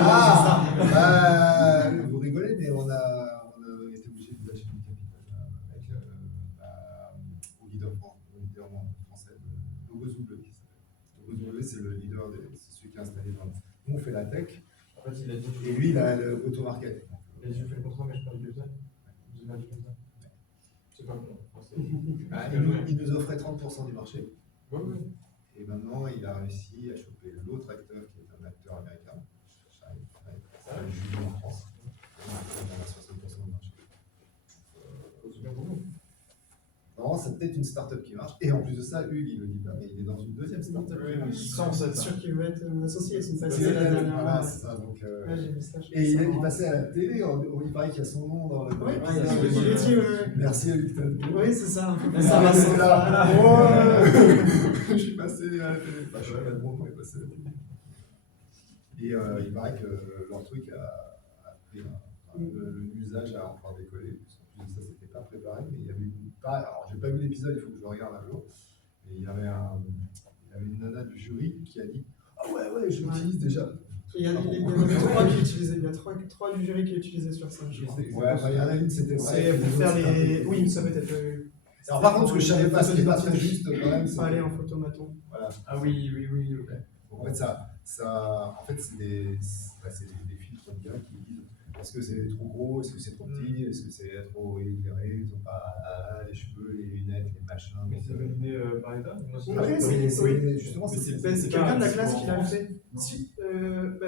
Ah, vous rigolez, mais on a été obligé de lâcher du capital avec au leader français, Logos-W. Logos-W, c'est le leader, c'est celui qui est installé dans. Nous, on fait la tech, En fait, il a dit. et lui, il a l'auto-market. Il a dit, je fais le contrat, mais je parle du capital. Vous avez dit comme ça. C'est pas bon. Il nous offrait 30% du marché. Ouais, ouais. Et maintenant, il a réussi à choper l'autre acteur qui est un acteur américain, Julien en France. On a 60% du marché. C'est bien pour nous. Non, c'est peut-être une start-up qui marche. Et en plus de ça, Hugues, il le dit pas, mais il est dans une deuxième start-up qui marche. C'est sûr qu'il veut être mon associé, c'est une C'est facile la dernière. voilà, c'est ça. Donc, Ouais, j'ai vu ça. et il passait à la télé, il paraît qu'il y a son nom dans le. Oui, l'épisode. il est dit, ouais. Merci Hugues. Oui, c'est ça. Ça va, c'est là. Ouais. Je suis passé à la télé. Enfin, je suis pas bon, mais passé à la télé. Et il paraît que leur truc a pris l'usage a encore décollé. En plus de ça, c'était pas préparé, mais il y avait une. Alors, j'ai pas vu l'épisode, il faut que je le regarde un jour. Et il y avait une nana du jury qui a dit ah ouais, je l'utilise déjà. Il y a trois qui utilisaient, il y a trois du jury qui utilisaient sur 5, je crois. Ouais, enfin, il y en a une, c'était vrai. C'est pour faire les. Oui, ça peut être. Alors, par contre, ce que je savais pas, ce qui est pas très juste quand même, Pas aller en photomaton. Voilà. Ah oui, ok. En fait, c'est des filtres directs qui disent est-ce que c'est trop gros, est-ce que c'est trop petit, est-ce que c'est trop éclairé, ils ont pas les cheveux, les lunettes, les machins. Mais c'est validé par l'État. Oui, justement, c'est quelqu'un de la classe qui l'a fait. Si,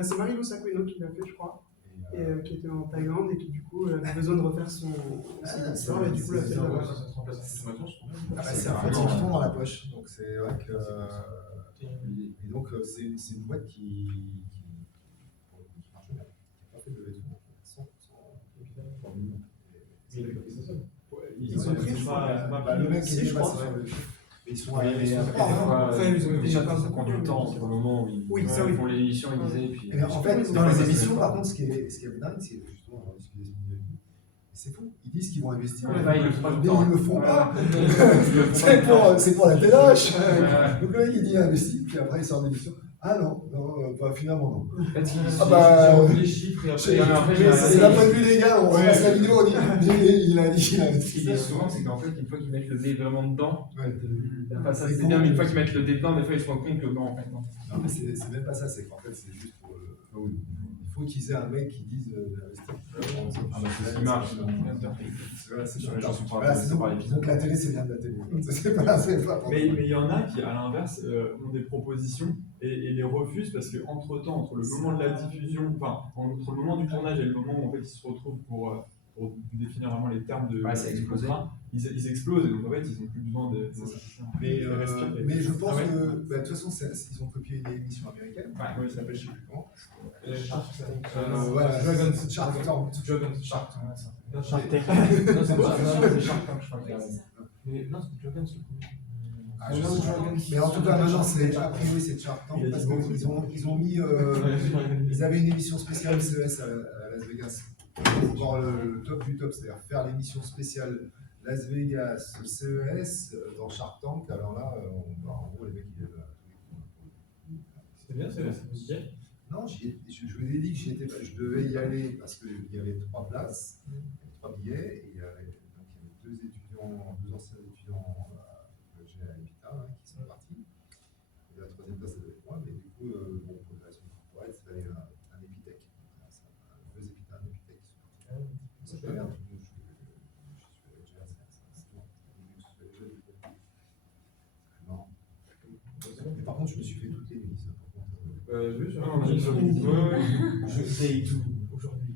c'est Marie-Lou Sakueno qui l'a fait, je crois. Et qui était en Thaïlande et qui du coup avait besoin de refaire son histoire et du coup l'a fait là-bas. C'est un petit qui tombe dans la poche, donc c'est vrai que. Et donc c'est une boîte qui marche bien, qui n'a pas fait de levée de fonds, 100 millions. Ils sont pris, le mec qui est passé sur le. Ils sont arrivés déjà ça prend du temps entre le moment où ils font l'émission, ils disaient. Puis, en fait, dans les émissions, par contre, ce qui est dingue, c'est justement, on discutait ce milieu. C'est fou, ils disent qu'ils vont investir, mais ils ne le font pas. C'est pour la TLH. Donc le mec il dit investit, puis après il sort d'émission. Ah non, pas finalement non. En fait, bah, j'ai vu les chiffres et après. C'est d'un point de vue légal, on passe la vidéo, on dit il a dit qu'il a investi. Ce qu'ils disent souvent, c'est qu'en fait, une fois qu'ils mettent le dé vraiment dedans, Ouais. la façade c'est bien, mais une fois qu'ils mettent le dé dedans, des fois ils se rendent compte que non, en fait, non. Non, mais c'est même pas ça, c'est qu'en fait, c'est juste pour. Il faut qu'ils aient un mec qui dise d'investir. Ah bah c'est ce qui marche. Voilà, c'est Sur les gens sont pas voilà, intéressés par l'épisode. donc la télé, c'est bien de la télé. C'est pas Mais il y en a qui, à l'inverse, ont des propositions et les refusent parce qu'entre-temps, entre le moment de la diffusion, enfin, entre le moment du tournage et le moment où en fait, ils se retrouvent pour définir vraiment les termes de ça a explosé. ils explosent et donc en fait, ils n'ont plus besoin de. Mais je pense Ah ouais. que, de toute façon, ils ont copié une émission américaine. Ouais, Ça s'appelle, je sais plus comment. Voilà, Shark Tank. Shark Tank. Non, c'est Shark Tank, je crois. Mais non, c'est Dragon, c'est le premier. Mais en tout cas, maintenant, a priori, c'est Shark Tank parce qu'ils ont mis. Ils avaient une émission spéciale CES à Las Vegas. Pour le top du top, c'est-à-dire faire l'émission spéciale Las Vegas, CES dans Shark Tank. Alors là, en gros, les mecs, ils C'était bien, c'est musical. Non, je vous ai dit que j'y étais pas. Je devais y aller parce qu'il y avait 3 places, 3 billets, et il y avait 2 anciens étudiants j'ai à Epita qui sont partis. Et la 3e place, ça devait être moi, mais du coup, pour des raisons corporelles, il fallait un Epitech. 2 Epita, un Epitech qui sont partis. C'est pas bien. Mais par contre, je me suis fait toutes les nuits, ça, par contre. J'ai vu sur Je paye tout aujourd'hui.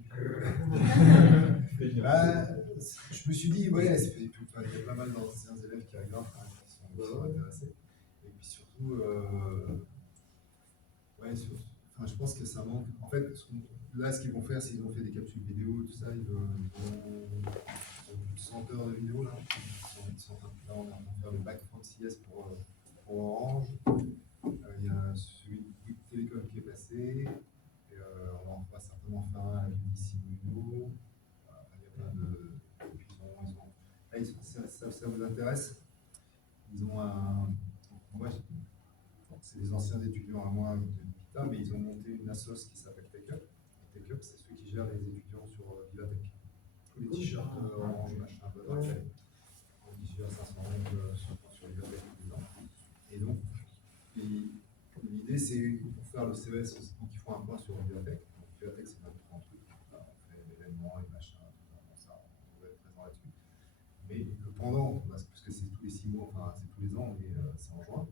Je me suis dit, ouais, il y a pas mal d'anciens élèves qui regardent, qui sont sont intéressés. Et puis surtout, enfin, je pense que ça manque. En fait, là, ce qu'ils vont faire, s'ils ont fait des capsules vidéo, tout ça, ils vont plus de 100 heures de vidéo là. Là, on est en train de faire le back from CS pour Orange. Il y a celui de Bouygues Télécom qui est passé. Et, on va certainement faire un avec d'ici Bruno. Il y a plein de. Ça vous intéresse? Ils ont un. Moi, c'est des anciens étudiants à moi de l'ITA, mais ils ont monté une assoce qui s'appelle TechUp. Et TechUp, c'est ceux qui gèrent les étudiants sur Vivatech. Tous les t-shirts orange, machin, ils gèrent 500 sur Vivatech tous les ans. Et donc, l'idée, c'est pour faire le CES, donc ils font un point sur Vivatech. Donc, Vivatech, c'est notre grand truc. On fait l'événement, les machins, tout ça, on va être présent là-dessus. Mais que pendant, parce que c'est tous les 6 mois, enfin c'est tous les ans, mais c'est en juin,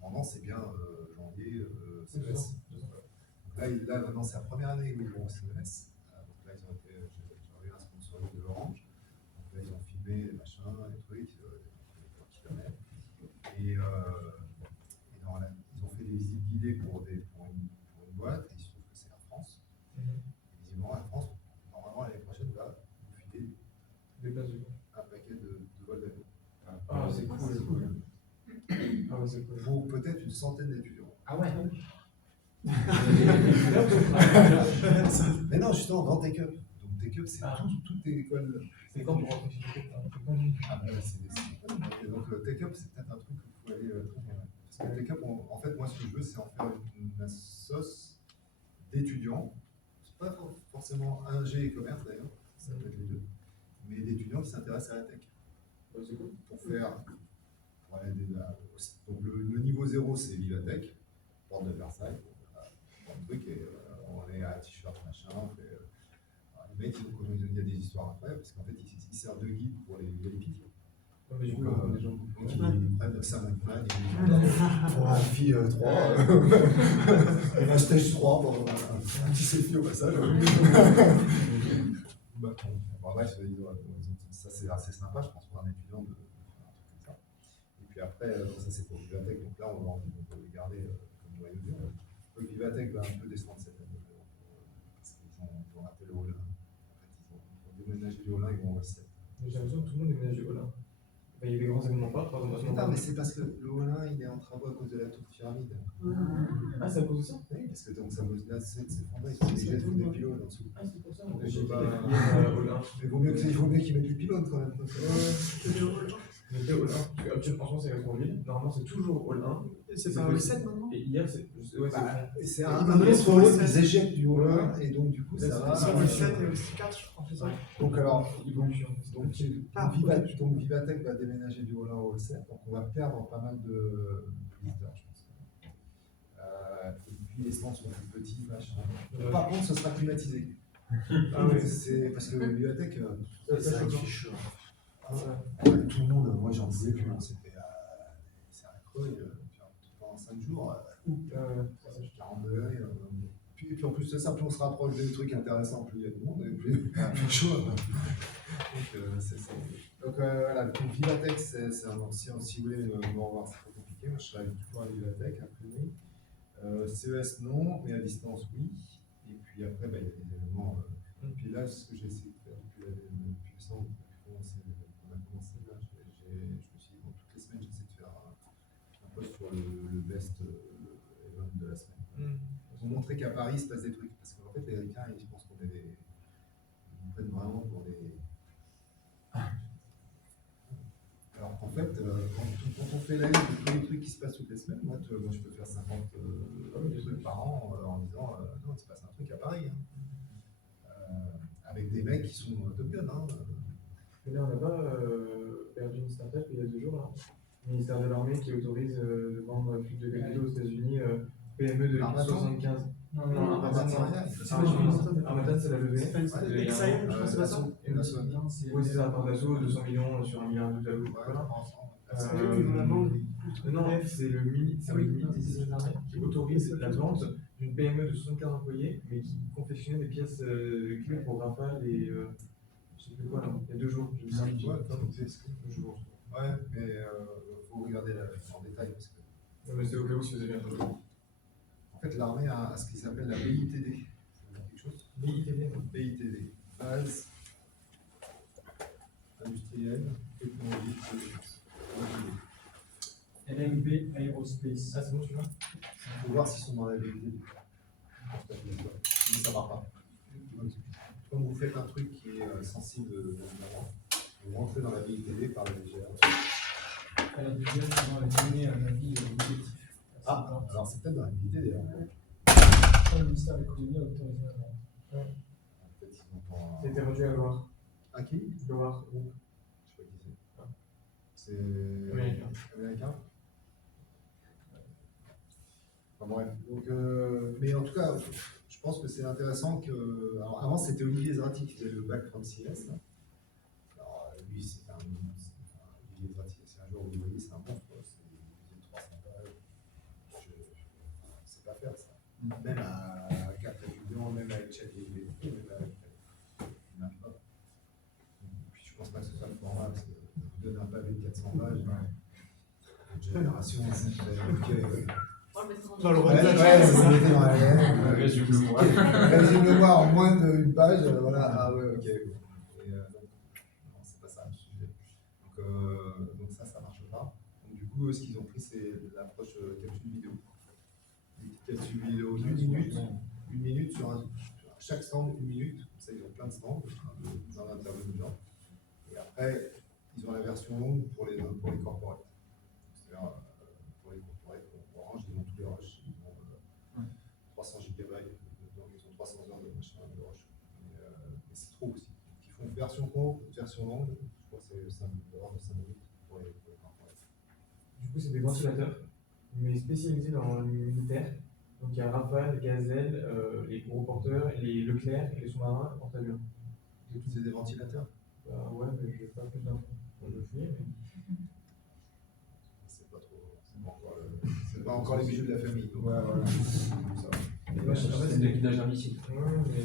pendant c'est bien janvier, CES. Donc là maintenant c'est la première année où ils vont au CES. Donc là ils ont été, j'avais un sponsoring de l'Orange. Donc là ils ont filmé les machins, les trucs, qui connaissent. Et ils ont fait des visites guidées pour une boîte, et il se trouve que c'est la France. Et visiblement la France, normalement l'année prochaine, va nous filer des places du un paquet de vols d'avion. Ah, c'est cool, c'est cool. Ah, ouais, c'est cool. Pour peut-être une centaine d'étudiants. Ah ouais. Mais non, justement, dans TechUp. Donc TechUp, c'est toutes les écoles. C'est quand pour rentrer chez TechUp? Ah ben c'est donc TechUp, c'est peut-être un truc qu'il faut aller très bien. Parce que TechUp, en fait, moi, ce que je veux, c'est en faire une sauce d'étudiants. C'est pas forcément ingé et commerce d'ailleurs, ça peut être les deux. Mais d'étudiants qui s'intéressent à la tech. Pour faire. Voilà, donc le niveau 0, c'est Vivatech, porte de Versailles. Le truc, et on est à t-shirt, machin. Les mecs, il y a des histoires après, parce qu'en fait, ils servent de guide pour les VIP. Mais du coup, les gens ils prennent Sam McMahon, pour un fille 3, et un stage 3 pour un petit selfie au passage. Bref, ça c'est assez sympa, je pense, pour un étudiant de faire un truc comme ça. Et puis après, ça c'est pour Vivatech, donc là on va les garder comme noyau dur. Vivatech va un peu descendre cette année, parce qu'ils ont raté le Hall 1. En fait, ils ont déménagé du Hall 1, ils vont au Hall 7. J'ai l'impression que tout le monde déménage du Hall 1. Il y a des grands événements pas, par exemple. Non, mais c'est parce que le Hall 1 il est en travaux à cause de la tour pyramide. Ah, c'est à cause de ça? Oui, parce que donc ça là, c'est fondé, ils sont obligés de foutre des pylônes en dessous. Ah, c'est pour ça. J'ai pas. Hall 1. Mais il vaut mieux qu'ils mettent du pylône quand même. Mais le Hall 1, parce qu'habituellement, en France, c'est en ville. Normalement, c'est toujours Hall 1. C'est pas Hall 7 maintenant? Et hier, c'est. Ouais, c'est un autre Hall, ils éjectent du Hall 1, et donc du coup, ça va. C'est Hall 7 et Hall 4, je crois, c'est ça. Donc alors, donc Vivatech va déménager du Hall 1 au Hall 7, donc on va perdre pas mal de visiteurs, je pense. Et puis les stands sont plus petits, machin. Par contre, ce sera climatisé. Ah oui. C'est parce que Vivatech, c'est un fiche. Tout le monde, moi j'en disais plus, c'était c'est un creux, pendant 5 jours, 40 degrés. Puis en plus de ça, plus on se rapproche des trucs intéressants, plus il y a de monde, et plus chaud. Donc voilà, donc Vivatech, si vous voulez me revoir, c'est trop compliqué. Moi je travaille toujours à Vivatech, imprimer. CES non, mais à distance oui. Et puis après, il y a des événements. Puis là, ce que j'ai essayé de faire depuis décembre, on a commencé là, je me suis dit, bon, toutes les semaines, j'essaie de faire un post sur le best event de la semaine. Pour montrer qu'à Paris, il se passe des trucs. Parce qu'en fait, les Américains, ils pensent qu'on est ils nous prennent vraiment pour des. Alors qu'en fait, quand on fait la liste de tous les trucs qui se passent toutes les semaines, moi je peux faire 50 trucs par an en disant non, il se passe un truc à Paris. Avec des mecs qui sont Top Gun. Mais là, on n'a pas perdu une startup il y a 2 jours, là. Le ministère de l'Armée qui autorise de vendre plus de capitaux aux États-Unis, PME de 75. Non, Armatan, c'est la levée. XIM, je pense que c'est pas ça. Oui, c'est ça, d'assaut, 200 millions sur 1 milliard de dollars. Voilà. Non, c'est le ministère de l'Armée qui autorise la vente d'une PME de 75 employés, mais qui confectionnait des pièces clés pour Rafale et je sais plus quoi là, il y a 2 jours. Ouais, mais faut regarder en détail parce que. Non, mais c'est au cas où si vous avez bien compris. En fait, l'armée a ce qui s'appelle la BITD. Ça veut dire quelque chose? BITD. BITD. Base industrielle, technologique, de défense. LMB Aerospace. Ah, c'est bon, celui-là? Il faut voir s'ils sont dans la BITD. Mais ça ne va pas. Quand vous faites un truc qui est sensible, vous rentrez dans la BITD par la DGA. À la deuxième, on va donner un avis négatif. Ah, alors c'est peut-être dans la BITD. Le ministère de l'économie a autorisé la vente. Peut-être qu'ils vont pas. C'était rendu à Loire. À qui? Loire, groupe. Je sais pas qui c'est. C'est Américain. Américain. Enfin, bref. Donc, mais en tout cas, je pense que c'est intéressant que. Alors, avant, c'était Olivier Zrati qui faisait le bac from CS. Alors, lui, c'est Olivier Zrati, c'est un jour où vous voyez, c'est un bon, quoi. C'est 300 pages. Je sais pas faire ça. Même à 4 étudiants, même avec ChatGPT, même avec. Il n'arrive pas. Puis je pense pas que ce soit le format, parce que vous donnez un pavé de 400 pages. Une génération, c'est ok. Dans le Ouais, rodage. c'est mettez dans la lettre. Résume-le-moi. Résume-le-moi en moins d'une page. Voilà, ah ouais, ok. Et non, c'est pas ça le sujet. Donc ça marche pas. Donc du coup, ce qu'ils ont pris, c'est l'approche capsule vidéo. Une petite capsule vidéo une minute sur chaque stand, 1 minute. Comme ça, ils ont plein de stands dans l'intervenant. Et après, ils ont la version longue pour les corporates. C'est-à-dire, pour les corporates, pour Orange, ils ont tous les rushs. Ils ont 300 gigabytes, donc ils ont 300 heures de machin de rush. Mais c'est trop aussi. Donc, ils font version courte, version longue. Je crois que c'est de l'ordre de 5 minutes pour les corporates. Du coup, c'est des ventilateurs, mais spécialisés dans le militaire. Donc, il y a Rafale, Gazelle, les gros porteurs, les Leclerc et les sous-marins porte-avions. C'est des ventilateurs. Bah ouais, mais je n'ai pas plus d'infos. Je le fais, mais. C'est pas trop. C'est pas encore les bijoux de la famille. Donc, Ouais, voilà. Ça va. Et moi, je En fait, c'est de la guidage hermétique. Ouais, mais.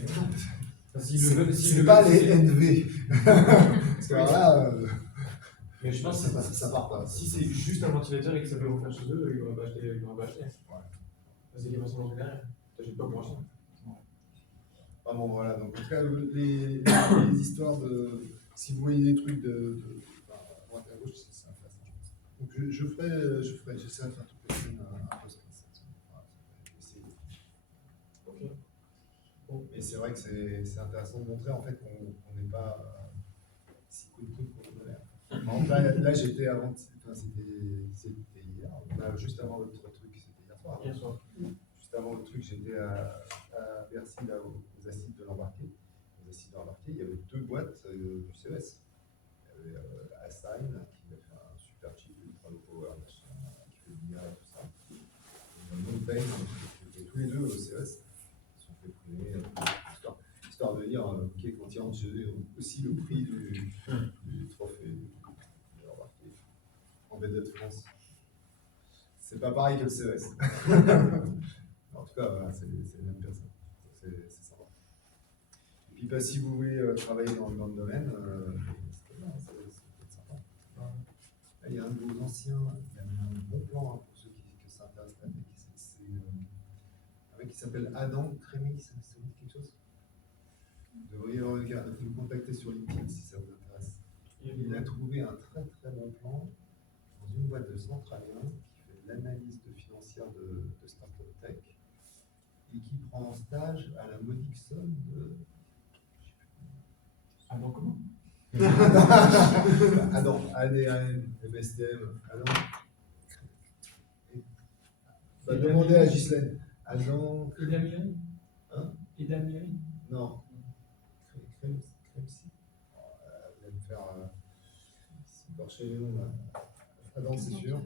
Enfin, s'ils le veulent, s'ils C'est le pas veulent, les NV. Parce que alors là, mais je pense que ça part pas. si c'est juste un ventilateur et que ça peut refaire chez eux, ils n'auraient pas acheté. Ouais. C'est qu'il y a personne dans derrière. T'achètes pas pour acheter. Ah bon, voilà. Donc, en tout cas, les histoires de. Si vous voyez des trucs de à droite à gauche, c'est intéressant. Donc, j'essaierai de faire toutes les semaines un post. Voilà, essayer. Ok. Bon. Et c'est vrai que c'est intéressant de montrer en fait qu'on n'est pas si coup de coude pour le bonheur. Par exemple, là j'étais avant, enfin, c'était hier, là, juste avant votre truc, c'était hier soir. Hier soir. Juste avant le truc, j'étais à Bercy, là, aux assises de l'embarqué. Aux assises de l'embarqué, il y avait 2 boîtes du CES. Il y avait Assign, qui a fait un super chip ultra low power, machin, qui fait de l'IA et tout ça. Et Montaigne, qui étaient tous les deux au CES. Ils sont fait primer, histoire de dire, ok, quand ils rentrent chez eux, aussi le prix du trophée de l'embarqué en vedette France. C'est pas pareil que le CES. En tout cas, voilà, c'est les mêmes personnes. C'est sympa. Et puis, si vous voulez travailler dans le domaine, c'est peut-être sympa. Là, il y a un de vos anciens, il y a un bon plan hein, pour ceux qui s'intéressent à la tech. C'est un mec qui s'appelle Adam Crémy, ça vous dit quelque chose? Vous devriez le contacter sur LinkedIn si ça vous intéresse. Il a trouvé un très très bon plan dans une boîte de centralien qui fait de l'analyse financière de start-up tech et qui prend en stage à la modique somme de. Avant comment? Adam, ADN, MSTM, Adam. Bah, demandez à Ghislaine. Adam. Et Damien? Hein? Et Damien? Non. Cremsi. Vous allez me faire. C'est Porcher les noms là. Adam, c'est sûr.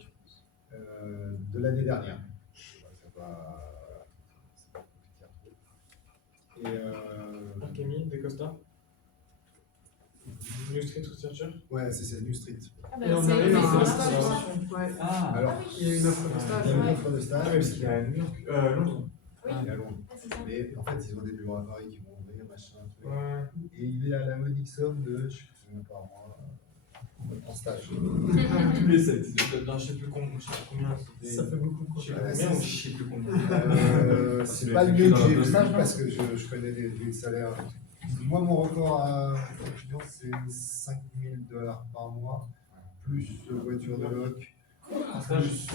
De l'année dernière. C'est pas compliqué à trouver. Par Camille, Decosta. New Street Researcher. Ouais, c'est New Street. Ah Et on a eu un stage. Ouais. Ah, Alors, Il y a une offre de il y stage. a une Ouais. offre de Ah, stage. mais parce qu'il est à New York. Londres. Oui. Il est à Londres. Ah, c'est ça. Mais en fait, ils ont des bureaux à Paris qui vont ouvrir, machin, truc. Ouais. Et il est à la modique somme de, je sais même pas moi, en stage. Tous les 7. Non, je sais plus combien. C'était- Ça fait beaucoup. Quoi. Je sais plus Ouais, combien c'est- ou je sais plus combien. C'est pas le mieux que j'ai vu parce que je connais les salaires. Moi, mon record à étudiant, c'est 5 000 $ par mois, plus voiture de loc, Un stage. plus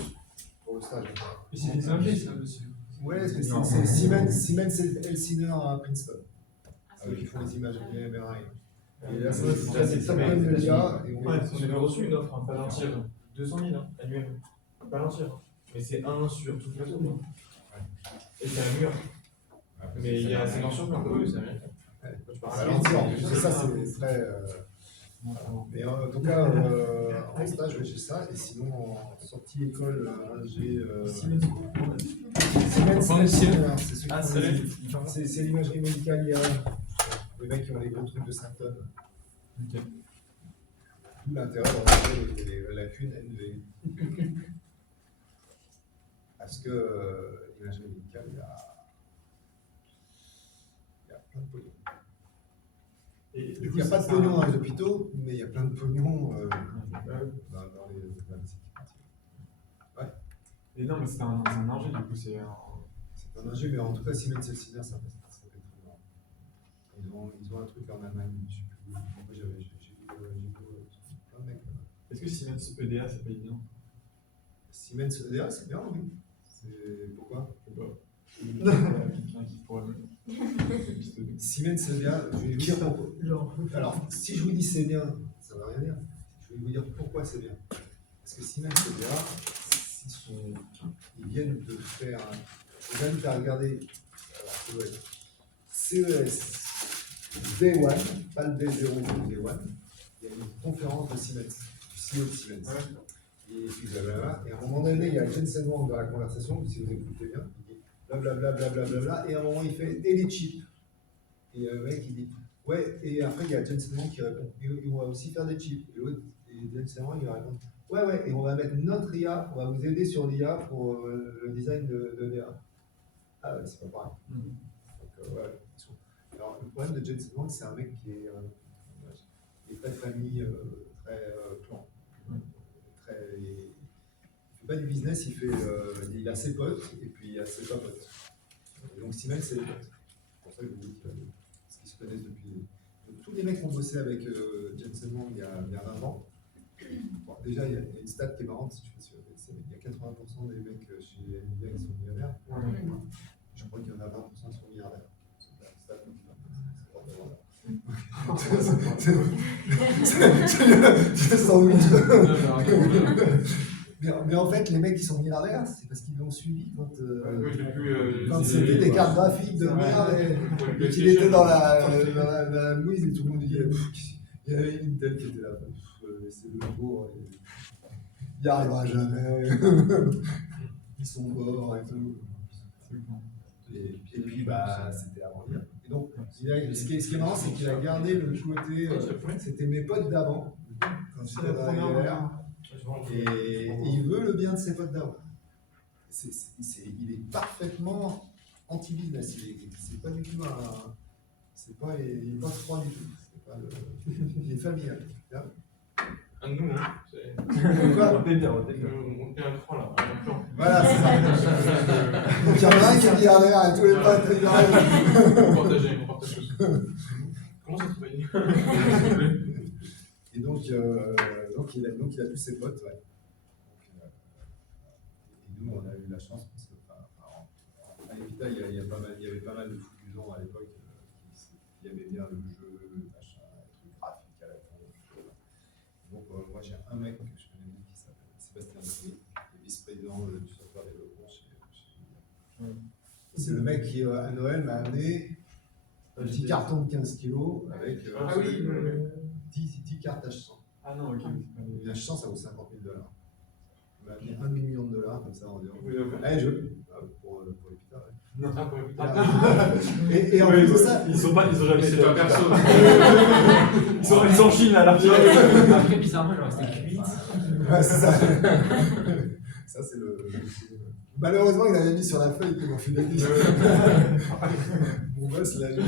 pour le stage. Mais c'est des ingés, ça, monsieur. Ouais, parce que Non. c'est Siemens Elciner à Princeton. Qui font les images des MRI. Et là, c'est top de l'IA. Et on Ouais, on avait reçu une offre, Palantir, 200 000 annuel. Palantir. Mais c'est 1 sur tout le plateau. Et c'est un mur. Mais il y a ces mentions qu'on peut, c'est américain. C'est ça, c'est très. Mais en tout cas, en stage, j'ai ça. Et sinon, en sortie école, j'ai. Siemens Elciner, c'est ceux qui font- c'est l'imagerie médicale IA. Les mecs qui ont les gros trucs de 5 tonnes. D'où l'intérêt d'enlever les lacunes NV. Parce que l'imagerie médicale, il y a plein de pognon. Et Il n'y a pas de pognon dans les hôpitaux, mais il y a plein de pognon dans les équipes. Ouais. Et non, mais c'est un ingé, du coup, c'est un. C'est un ingé, mais en tout cas, Siemens Elciner, ça fait très bien. Ils ont un truc en Allemagne, je sais plus. Moi, j'ai vu plein de mecs. Est-ce que Siemens EDA, ça paye bien? Siemens EDA, c'est bien, oui. Pourquoi? Siemens EDA, je vais vous dire pourquoi. Alors, si je vous dis c'est bien, ça ne veut rien dire. Je vais vous dire pourquoi c'est bien. Parce que Siemens EDA, ils viennent de faire. Je vous invite à regarder. Alors, ça doit être CES Day One, pas le D0, le Day One. Il y a une conférence de Siemens, du CEO de Siemens. Et puis blablabla. Et à un moment donné, il y a Jensen Huang dans la conversation, si vous écoutez bien, il dit blablabla, blablabla, et à un moment, il fait et les chips. Et le mec, il dit ouais, et après, il y a Jensen Huang qui répond et on va aussi faire des chips. Et l'autre, et Jensen Huang, il répond ouais, et on va mettre notre IA, on va vous aider sur l'IA pour le design de l'IA. Ah ouais, c'est pas pareil. Donc, ouais. Alors, le problème de Jensen Huang, c'est un mec qui est très famille, très clan. Il fait pas du business, il a ses potes et puis il a ses pas potes. Et donc Siemens, c'est les potes. C'est pour ça que je vous dis qu'ils se connaissent depuis. Donc, tous les mecs qui ont bossé avec Jensen Huang il y a 20 ans. Bon, déjà, il y a une stat qui est marrante, si je fais sur il y a 80% des mecs chez NVIDIA qui sont millionnaires. Je crois qu'il y en a 20% qui sont milliardaires. C'est la stat c'est sandwich. Mais en fait, les mecs qui sont milliardaires, c'est parce qu'ils l'ont suivi quand c'était des cartes graphiques de merde et qu'il était dans la mouise et tout le monde disait il y avait une telle qui était là, c'est le pauvre, il n'y arrivera jamais, ils sont morts et tout. Et puis bah c'était avant hier. Et donc ce qui est marrant, c'est qu'il a gardé le côté, c'était mes potes d'avant, quand j'étais dans la galère. Et il veut le bien de ses potes d'avant. Il est parfaitement anti-business. C'est pas du tout il est pas froid du tout. Il est familial. Un de nous, hein. Quoi? On est un cran là, un plan. Voilà, c'est ça. Donc il y en a un qui est milliardaire et tous les potes, On partage tous. Comment ça se fait? Et donc il a tous ses potes, ouais. Et nous, on a eu la chance parce que à l'EPITA, il y avait pas mal de fous du genre à l'époque qui aimaient bien le jeu, le machin, les trucs graphiques à la con. Donc moi j'ai un mec que je connais bien qui s'appelle Sébastien Denis, le vice-président du software développement chez NVIDIA. C'est le mec qui à Noël m'a amené un petit carton de 15 kilos avec 10 cartes H100. Ah non, ok. Une H100, ça vaut 50 000 $. Il m'a amené $1 million comme ça en disant pour l'EPITA. Non, pour l'EPITA. Et en plus de ça, ils ont jamais c'est été pas perso. Ils sont en Chine là, Après, bizarrement, il leur restait 8. ouais, c'est ça. Ça, c'est le Malheureusement, il avait mis sur la feuille qu'ils m'ont fait gagner. Mon boss l'a lu.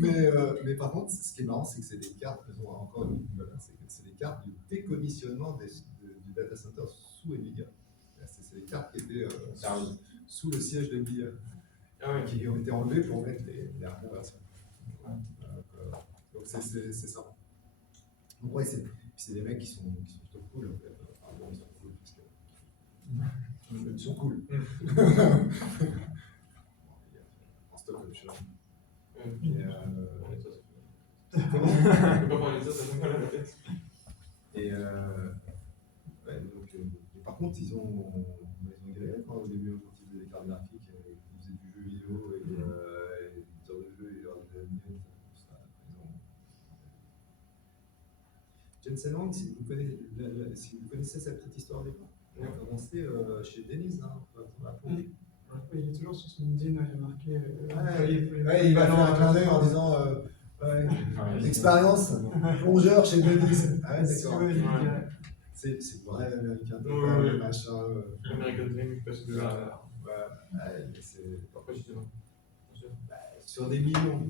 Mais par contre, ce qui est marrant, c'est que c'est des cartes, elles ont encore une valeur, c'est que c'est des cartes de décommissionnement du data center sous NVIDIA. C'est des cartes qui étaient sous le siège d'NVIDIA, qui ont été enlevées pour mettre les dernières versions. Donc c'est ça. Donc ouais, c'est des mecs qui sont plutôt cool en fait. Enfin, bon, ils sont cool parce que ils sont cool. En stock option. Ouais, donc, par contre, ils ont galéré quand au début quand ils faisaient des cartes graphiques, ils faisaient du jeu vidéo et des éditeurs de jeux et leur tout ça. Jensen Huang, si vous connaissez sa petite histoire des gens, il a commencé chez Denise, hein, on l'a appris. Il est toujours sur son LinkedIn, il a marqué. Il va faire un clin d'œil en disant expérience plongeur chez Denise. Ah ouais, d'accord. C'est vrai américain, machin. American Dream, parce que là. Ouais, c'est. Pourquoi je dis non? Sur des millions.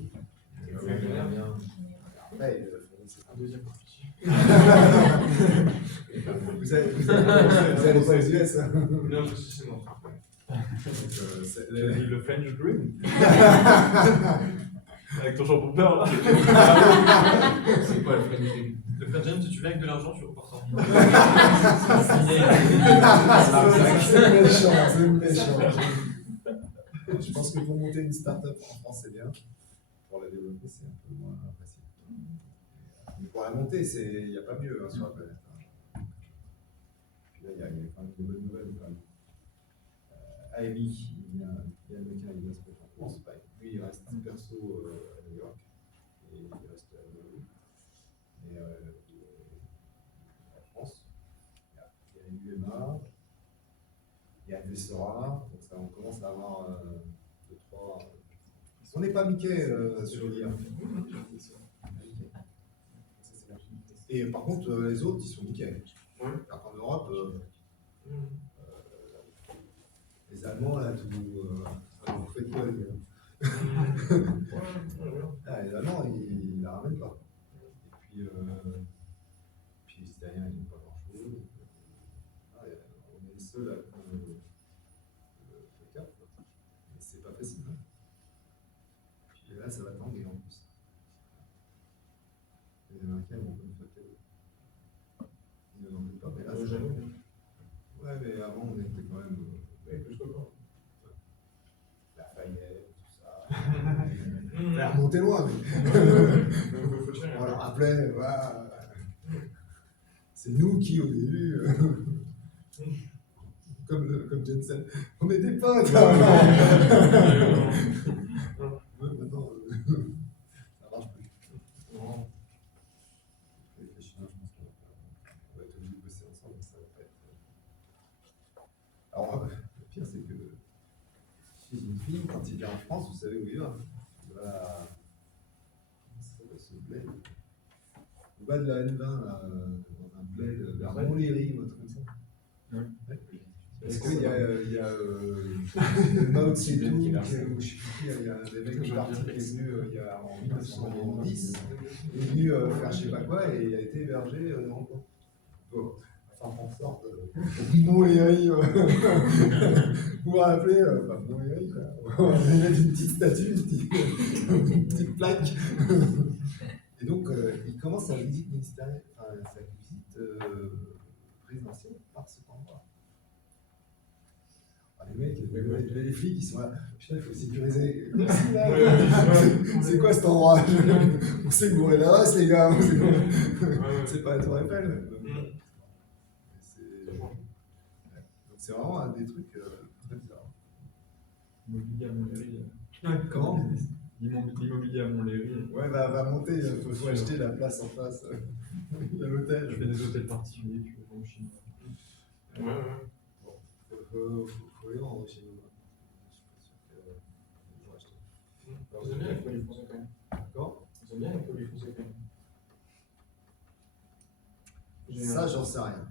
Ouais, c'est un deuxième profil. Vous allez pas aux US, hein? Non, je suis chez moi. J'ai dit le French Dream. Avec ton jambon beurre là. C'est quoi le French Dream? Le French Dream, tu veux avec de l'argent, tu repars sans rien. C'est méchant. Je pense que pour monter une start-up en France, c'est bien. Pour la développer, c'est un peu moins facile. Mais pour la monter, il n'y a pas mieux sur la planète. Puis là, il y a quand même des bonnes nouvelles. AMI, il y a un mec qui va se mettre en France. Lui, il reste perso à New York. Et il reste à New York. Et en France, il y a UMA, il y a Vessora. Donc ça, on commence à avoir 2-3. On n'est pas Mickey sur l'IA. Et par contre, les autres, ils sont Mickey. Alors qu'en Europe, les Allemands, là, vous faites quoi, les gars? Les Allemands, ils la ramènent pas. Et puis les Italiens, ils n'ont pas grand-chose. On est les seuls à prendre le cap. Mais c'est pas facile. Hein. Puis là, ça va tanguer en plus. Les Américains vont comme ça. Ils ne l'ont pas, mais là, ça va. Ouais, mais avant, on était quand même. Plus que quoi. La Fayette, tout ça. Ça a remonté loin, mais. On leur rappelait, voilà. C'est nous qui, au début, comme Jensen, on est des potes. Maintenant, ça marche plus. Non. Les Chinois, je pense qu'on va être obligé de bosser ensemble, mais ça va pas être. Alors, le pire, c'est que Xi Jinping, quand il vient en France, vous savez où il va? Il va. Ça va se bled. Au bas de la N20, là, dans un bled vers Montlhéry, ou un truc comme ça. Ouais. Parce qu'il y a Mao Tse-tung, il y a des mecs qui est parti, qui est venu en 1910, il est venu faire je sais pas quoi et il a été hébergé dans le coin. Enfin, en sorte, Montlhéry, vous vous rappelez, Montlhéry, quoi. On va mettre une petite statue, une petite plaque. Et donc, il commence sa visite ministérielle, sa visite présidentielle par cet endroit. Les mecs, les flics, ils sont là. Putain, il faut sécuriser. C'est quoi cet endroit? On sait que vous aurez l'adresse, les gars. C'est pas la Tour Eiffel. C'est vraiment un des trucs très bizarres. Immobilier à Montlhéry. Comment? L'immobilier à Montlhéry. Ouais, va monter, il faut acheter la place en face. Il y a l'hôtel. Je fais des hôtels particuliers que je vends en Chine. Ouais. Bon, faut aller en Chine. Vous aimez les produits français quand même? D'accord. Vous aimez bien les produits français quand même? Ça, j'en sais rien.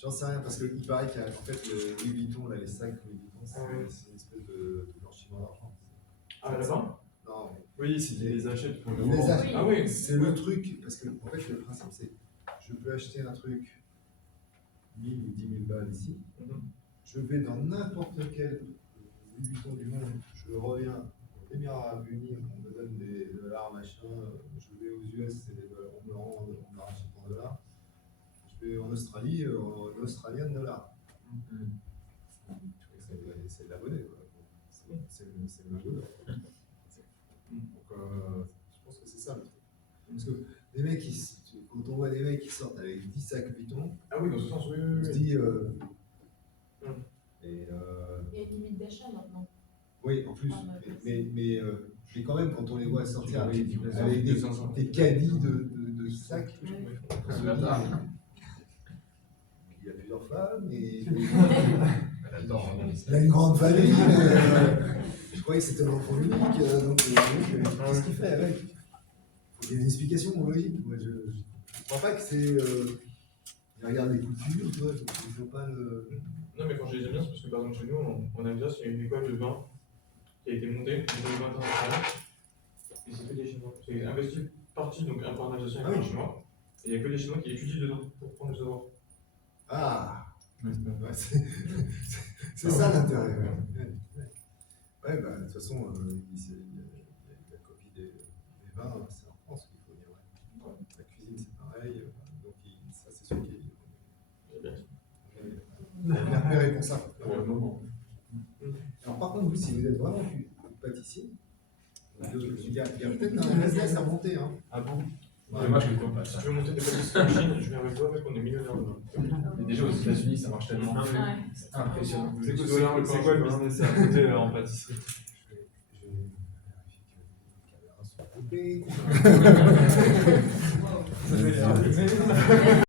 J'en sais rien, parce qu'il paraît qu'en fait, le Louis Vuitton, là, les sacs Louis Vuitton, c'est Ah oui. c'est une espèce de blanchiment d'argent. Ah, là-bas? Non, Oui, s'ils les achètent pour le ils les vendre. achètent. Ah oui. C'est le truc, parce que en fait, le principe, c'est je peux acheter un truc 1000 ou 10 000 balles ici, Mhm. je vais dans n'importe quel Louis Vuitton du monde, je reviens aux Émirats Unis, on me donne des dollars, machin, je vais aux US, c'est des dollars, on me le rachète en dollars, je vais en Australie, en australien dollar. C'est de la monnaie, quoi. C'est le même dollar. Donc, je pense que c'est ça le truc. Parce que des mecs, quand on voit des mecs qui sortent avec 10 sacs Vuitton, Ah oui, dans ce sens, oui, on oui, se oui. dit. Mm. Et, Il y a une limite d'achat maintenant. oui, en plus. Ah, bah, Mais quand même, quand on les voit sortir avec des des caddies de sacs, Oui. on se dit, il y a plusieurs femmes, et il a une grande famille, je croyais que c'était l'enfant unique, donc qu'est-ce qu'il fait avec? Il y a une explication logique. Moi, je ne crois pas que c'est. Il regarde les coutures, tu vois, je ne vois pas le. Non, mais quand je les aime bien, c'est parce que par exemple, chez nous, en Alsace, il y a une école de vin qui a été montée, une école de vin internationale. Et c'est que des Chinois. C'est investi partie, donc un par un Alsacien et Ah un oui. Chinois. Et il n'y a que des Chinois qui étudient dedans pour prendre le savoir. Ah ouais, c'est ça l'intérêt. Ouais, bah, de toute façon, la copie des vins, c'est en France qu'il faut dire. Ouais. La cuisine, c'est pareil. Donc, ça, c'est sûr qu'il est responsable. Alors, par contre, vous, si vous êtes vraiment pâtissier, il y a peut-être un business à monter. Hein. Ah bon? Ouais, Moi, je ne comprends pas Si ça. tu veux monter des pâtisseries en Chine, je viens avec toi, mec, on est millionnaire demain. Mais déjà, aux États-Unis, ça marche tellement. Ah, Ouais. C'est impressionnant. C'est quoi le business à côté en pâtisserie? Je vais vérifier que les caméras sont coupées. Ça fait